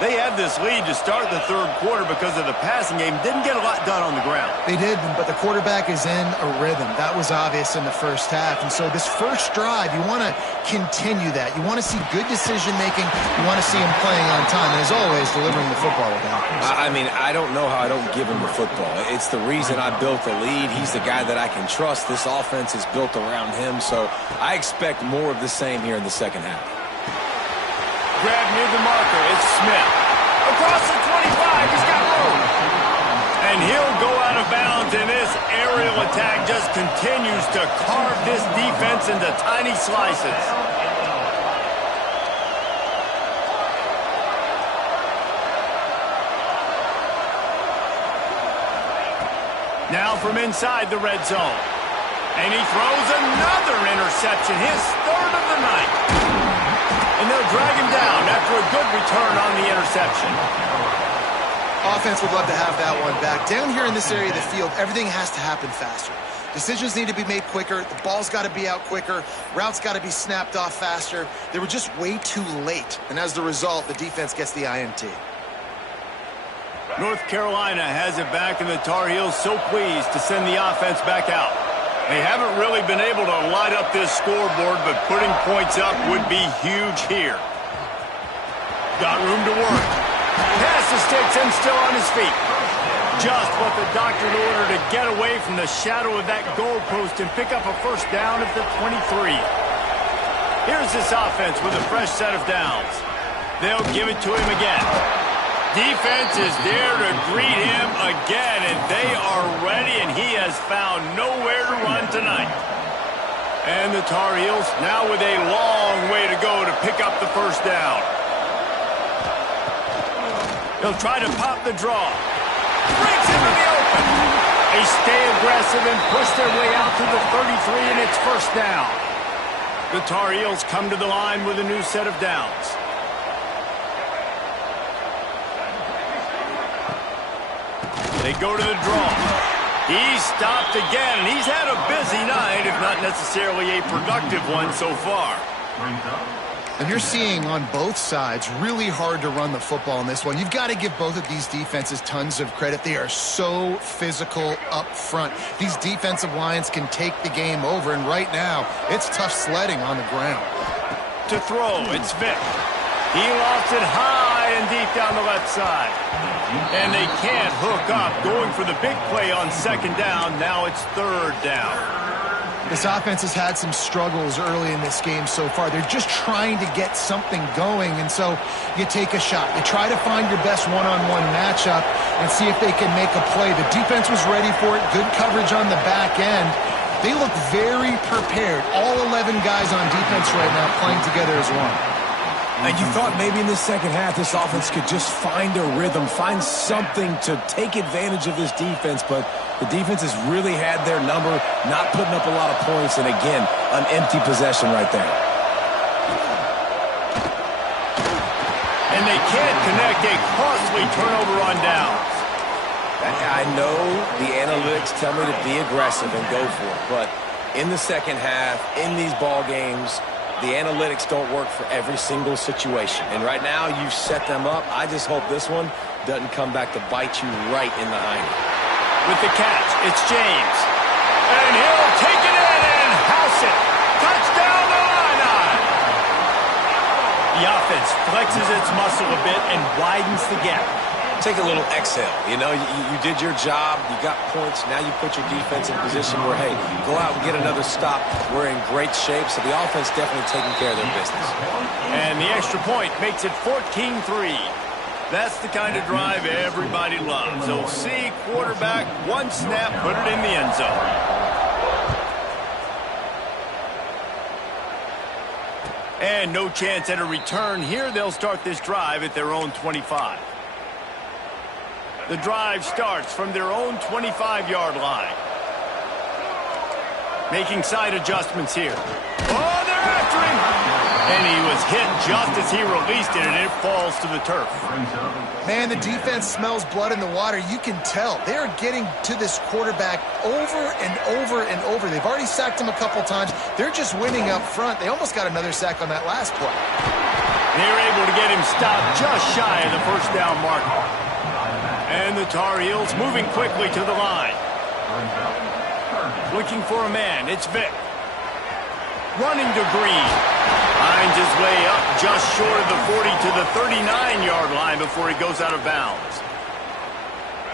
They had this lead to start the third quarter because of the passing game. Didn't get a lot done on the ground. They did, but the quarterback is in a rhythm. That was obvious in the first half. And so this first drive, you want to continue that. You want to see good decision-making. You want to see him playing on time. And as always, delivering the football with accuracy. I mean, I don't know how I don't give him the football. It's the reason I built the lead. He's the guy that I can trust. This offense is built around him. So I expect more of the same here in the second half. Grab near the marker. It's Smith. Across the 25. He's got room. And he'll go out of bounds, and this aerial attack just continues to carve this defense into tiny slices. Now from inside the red zone. And he throws another interception, his third of the night. And they'll drag him down after a good return on the interception. Offense would love to have that one back. Down here in this area of the field, everything has to happen faster. Decisions need to be made quicker. The ball's got to be out quicker. Routes got to be snapped off faster. They were just way too late. And as the result, the defense gets the INT. North Carolina has it back, and the Tar Heels so pleased to send the offense back out. They haven't really been able to light up this scoreboard, but putting points up would be huge here. Got room to work. Pass the sticks and still on his feet. Just what the doctor ordered to get away from the shadow of that goalpost and pick up a first down at the 23. Here's this offense with a fresh set of downs. They'll give it to him again. Defense is there to greet him again, and they are ready, and he has found nowhere to run tonight. And the Tar Heels now with a long way to go to pick up the first down. They'll try to pop the draw. Breaks into the open. They stay aggressive and push their way out to the 33, and it's first down. The Tar Heels come to the line with a new set of downs. They go to the draw. He's stopped again, and he's had a busy night, if not necessarily a productive one so far. And you're seeing on both sides really hard to run the football in this one. You've got to give both of these defenses tons of credit. They are so physical up front. These defensive lines can take the game over, and right now, it's tough sledding on the ground. To throw, it's Vick. He lofts it high and deep down the left side. And they can't hook up, going for the big play on second down. Now it's third down. This offense has had some struggles early in this game so far. They're just trying to get something going, and so you take a shot. You try to find your best one-on-one matchup and see if they can make a play. The defense was ready for it. Good coverage on the back end. They look very prepared. All 11 guys on defense right now playing together as one. And you thought maybe in the second half this offense could just find a rhythm, find something to take advantage of this defense, but the defense has really had their number, not putting up a lot of points, and again, an empty possession right there. And they can't connect, a costly turnover on downs. I know the analytics tell me to be aggressive and go for it, but in the second half, in these ball games, the analytics don't work for every single situation. And right now, you've set them up. I just hope this one doesn't come back to bite you right in the hind. With the catch, it's James. And he'll take it in and house it. Touchdown Illini! The offense flexes its muscle a bit and widens the gap. Take a little exhale. You know, you did your job. You got points. Now you put your defense in position where, hey, go out and get another stop. We're in great shape, so the offense definitely taking care of their business. And the extra point makes it 14-3. That's the kind of drive everybody loves. They'll see quarterback, one snap, put it in the end zone. And no chance at a return here. They'll start this drive at their own 25. The drive starts from their own 25-yard line. Making side adjustments here. Oh, they're after him! And he was hit just as he released it, and it falls to the turf. Man, the defense smells blood in the water. You can tell. They are getting to this quarterback over and over and over. They've already sacked him a couple times. They're just winning up front. They almost got another sack on that last play. They're able to get him stopped just shy of the first down marker. And the Tar Heels moving quickly to the line. Looking for a man, it's Vick. Running to Green. Finds his way up just short of the 40 to the 39-yard line before he goes out of bounds.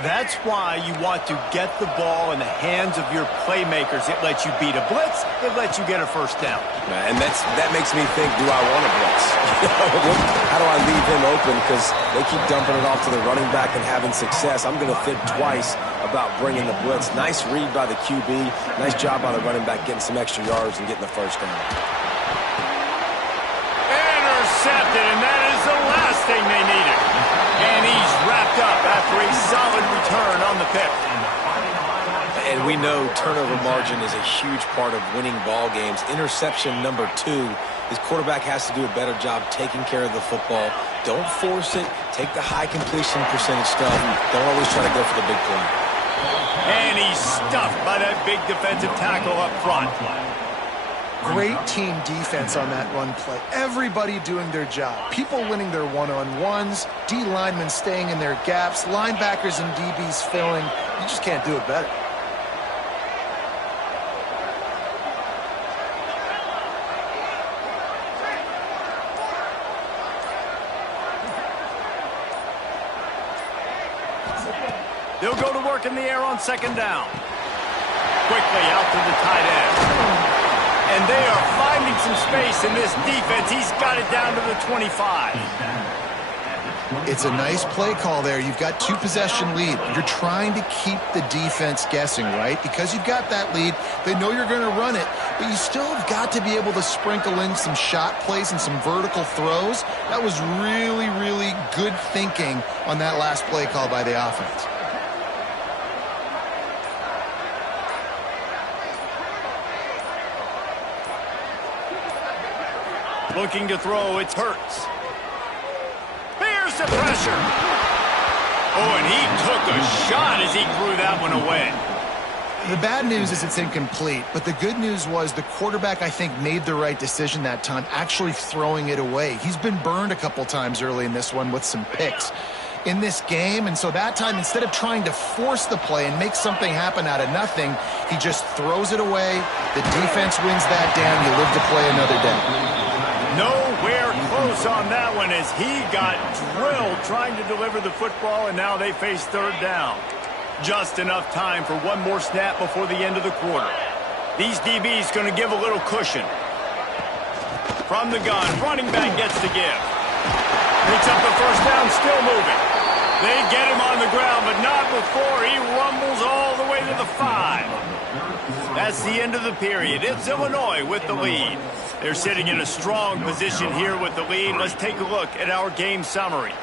That's why you want to get the ball in the hands of your playmakers. It lets you beat a blitz. It lets you get a first down. And that makes me think, do I want a blitz? How do I leave him open? Because they keep dumping it off to the running back and having success. I'm going to think twice about bringing the blitz. Nice read by the QB. Nice job by the running back getting some extra yards and getting the first down. Intercepted, and that is the last thing they needed. And he's wrapped up after a solid return on the pick. And we know turnover margin is a huge part of winning ball games. Interception number 2. His quarterback has to do a better job taking care of the football. Don't force it. Take the high completion percentage stuff. Don't always try to go for the big play. And he's stuffed by that big defensive tackle up front. Great team defense on that run play. Everybody doing their job. People winning their one-on-ones, D linemen staying in their gaps, linebackers and DBs filling. You just can't do it better. They'll go to work in the air on second down. Quickly out to the tight end. And they are finding some space in this defense. He's got it down to the 25. It's a nice play call there. You've got 2-possession lead. You're trying to keep the defense guessing, right? Because you've got that lead, they know you're going to run it, but you still have got to be able to sprinkle in some shot plays and some vertical throws. That was really, really good thinking on that last play call by the offense. Looking to throw, it's Hurts. Here's the pressure. Oh, and he took a shot as he threw that one away. The bad news is it's incomplete, but the good news was the quarterback, I think, made the right decision that time, actually throwing it away. He's been burned a couple times early in this one with some picks in this game, and so that time, instead of trying to force the play and make something happen out of nothing, he just throws it away. The defense wins that down. You live to play another day. Nowhere close on that one as he got drilled trying to deliver the football, and now they face third down. Just enough time for one more snap before the end of the quarter. These DBs going to give a little cushion. From the gun, running back gets the give. Picks up the first down, still moving. They get him on the ground, but not before he rumbles all the way to the 5. That's the end of the period. It's Illinois with the lead. They're sitting in a strong position here with the lead. Let's take a look at our game summary.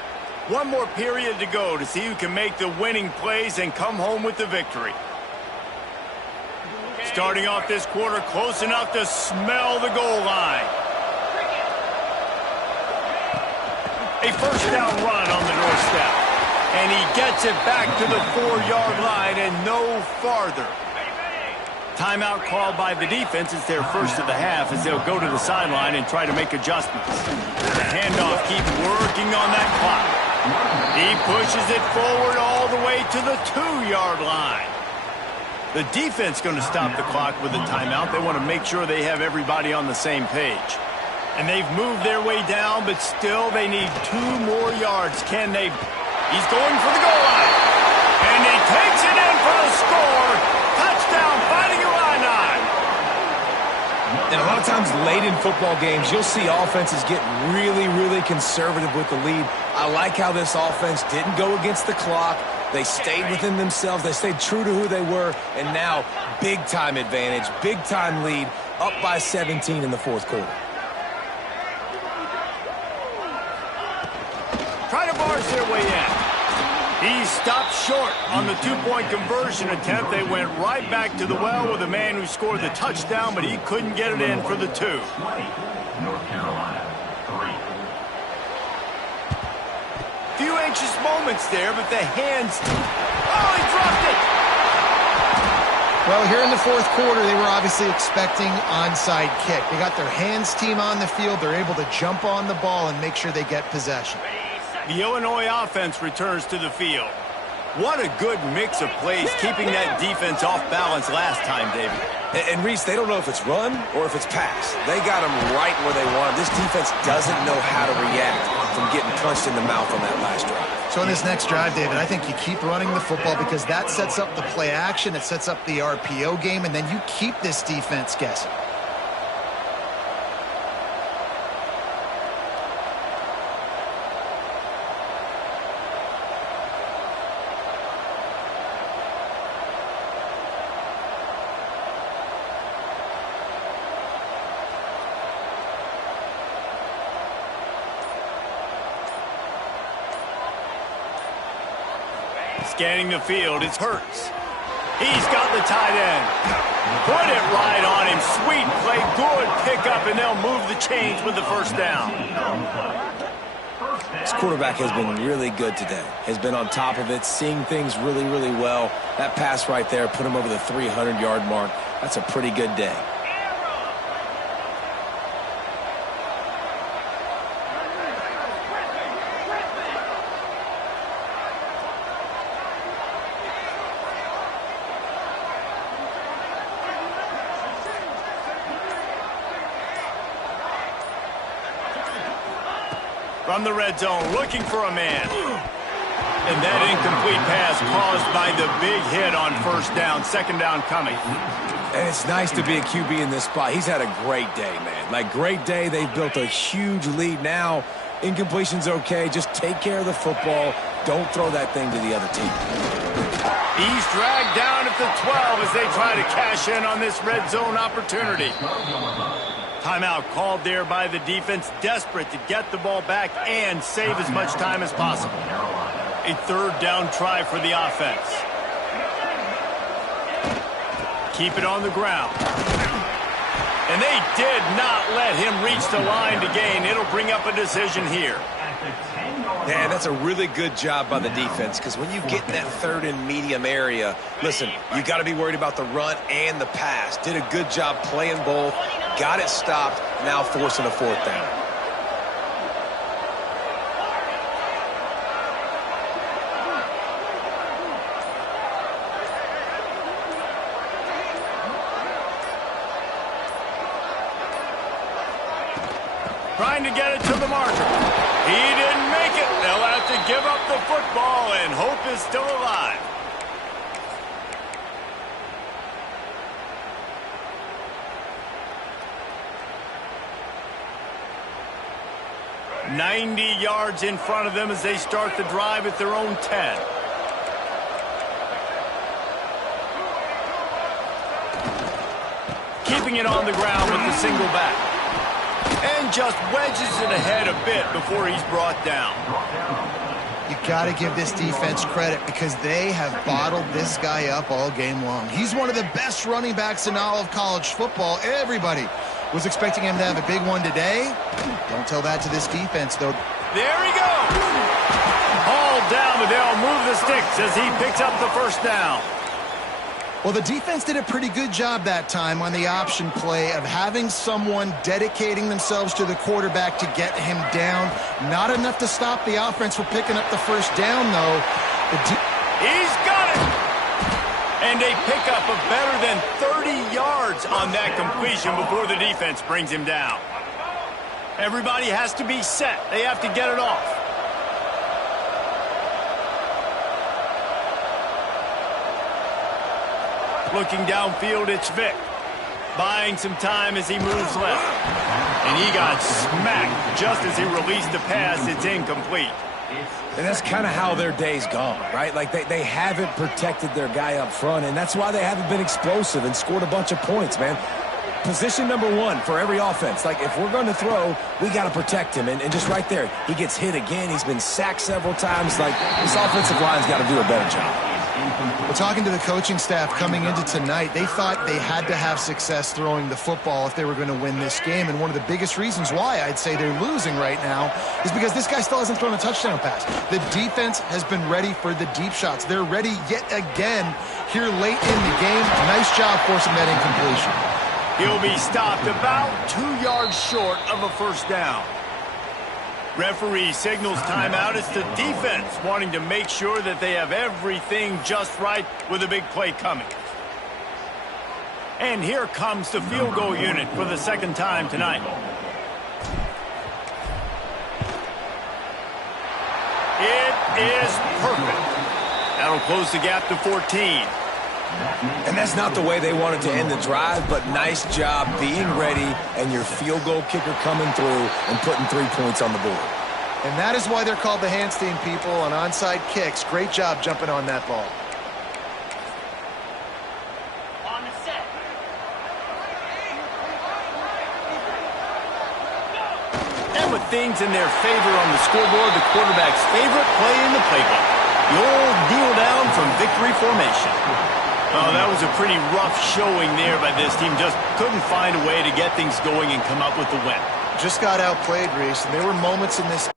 One more period to go to see who can make the winning plays and come home with the victory. Starting off this quarter, close enough to smell the goal line. A first down run on the doorstep. And he gets it back to the 4-yard line and no farther. Timeout called by the defense. It's their first of the half as they'll go to the sideline and try to make adjustments. The handoff keeps working on that clock. He pushes it forward all the way to the 2-yard line. The defense going to stop the clock with a timeout. They want to make sure they have everybody on the same page. And they've moved their way down, but still they need 2 more yards. Can they? He's going for the goal line. And he takes it in for the score. Touchdown, Fighting Illini. And a lot of times late in football games, you'll see offenses get really, really conservative with the lead. I like how this offense didn't go against the clock. They stayed within themselves. They stayed true to who they were. And now, big-time advantage, big-time lead, up by 17 in the fourth quarter. Try to barge their way in. He stopped short on the 2-point conversion attempt. They went right back to the well with the man who scored the touchdown, but he couldn't get it in for the 2. North Carolina, 3. Few anxious moments there, but the hands... Oh, he dropped it! Well, here in the fourth quarter, they were obviously expecting onside kick. They got their hands team on the field. They're able to jump on the ball and make sure they get possession. The Illinois offense returns to the field. What a good mix of plays, keeping that defense off balance last time, David. And Reese, they don't know if it's run or if it's pass. They got them right where they want. This defense doesn't know how to react from getting punched in the mouth on that last drive. So in this next drive, David, I think you keep running the football because that sets up the play action, it sets up the RPO game, and then you keep this defense guessing. Scanning the field, it's Hurts. He's got the tight end. Put it right on him. Sweet play, good pickup, and they'll move the chains with the first down. This quarterback has been really good today. Has been on top of it, seeing things really, really well. That pass right there put him over the 300-yard mark. That's a pretty good day. From the red zone, looking for a man. And that incomplete pass caused by the big hit on first down. Second down coming. And it's nice to be a QB in this spot. He's had a great day, man. Like, great day. They've built a huge lead now. Incompletion's okay. Just take care of the football. Don't throw that thing to the other team. He's dragged down at the 12 as they try to cash in on this red zone opportunity. Timeout called there by the defense, desperate to get the ball back and save as much time as possible. A third down try for the offense. Keep it on the ground. And they did not let him reach the line to gain. It'll bring up a decision here. Man, that's a really good job by the defense, because when you get in that third and medium area, listen, you got to be worried about the run and the pass. Did a good job playing both, got it stopped, now forcing a fourth down. Trying to get it to the marker. He didn't make it. They'll have to give up the football, and hope is still alive. "90 yards in front of them as they start the drive at their own 10. Keeping it on the ground with the single back. And just wedges it ahead a bit before he's brought down. You got to give this defense credit because they have bottled this guy up all game long. He's one of the best running backs in all of college football. Everybody was expecting him to have a big one today. Don't tell that to this defense, though. There he goes. All down, but they'll move the sticks as he picks up the first down. Well, the defense did a pretty good job that time on the option play of having someone dedicating themselves to the quarterback to get him down. Not enough to stop the offense from picking up the first down, though. He's got it! And a pickup of better than 30 yards on that completion before the defense brings him down. Everybody has to be set. They have to get it off. Looking downfield, it's Vic. Buying some time as he moves left. And he got smacked just as he released the pass. It's incomplete. And that's kind of how their day's gone, right? Like, they haven't protected their guy up front, and that's why they haven't been explosive and scored a bunch of points, man. Position number one for every offense. Like, if we're going to throw, we got to protect him. And just right there, he gets hit again. He's been sacked several times. Like, this offensive line's got to do a better job. Well, talking to the coaching staff coming into tonight, they thought they had to have success throwing the football if they were going to win this game. And one of the biggest reasons why I'd say they're losing right now is because this guy still hasn't thrown a touchdown pass. The defense has been ready for the deep shots. They're ready yet again here late in the game. Nice job forcing that incompletion. He'll be stopped about 2 yards short of a first down. Referee signals timeout. It's the defense wanting to make sure that they have everything just right with a big play coming. And here comes the field goal unit for the second time tonight. is perfect. That'll close the gap to 14. And that's not the way they wanted to end the drive, but nice job being ready and your field goal kicker coming through and putting 3 points on the board. And that is why they're called the Handstein people on onside kicks. Great job jumping on that ball. On the set. And with things in their favor on the scoreboard, the quarterback's favorite play in the playbook. The old kneel down from victory formation. Oh, that was a pretty rough showing there by this team. Just couldn't find a way to get things going and come up with the win. Just got outplayed, Reese, and there were moments in this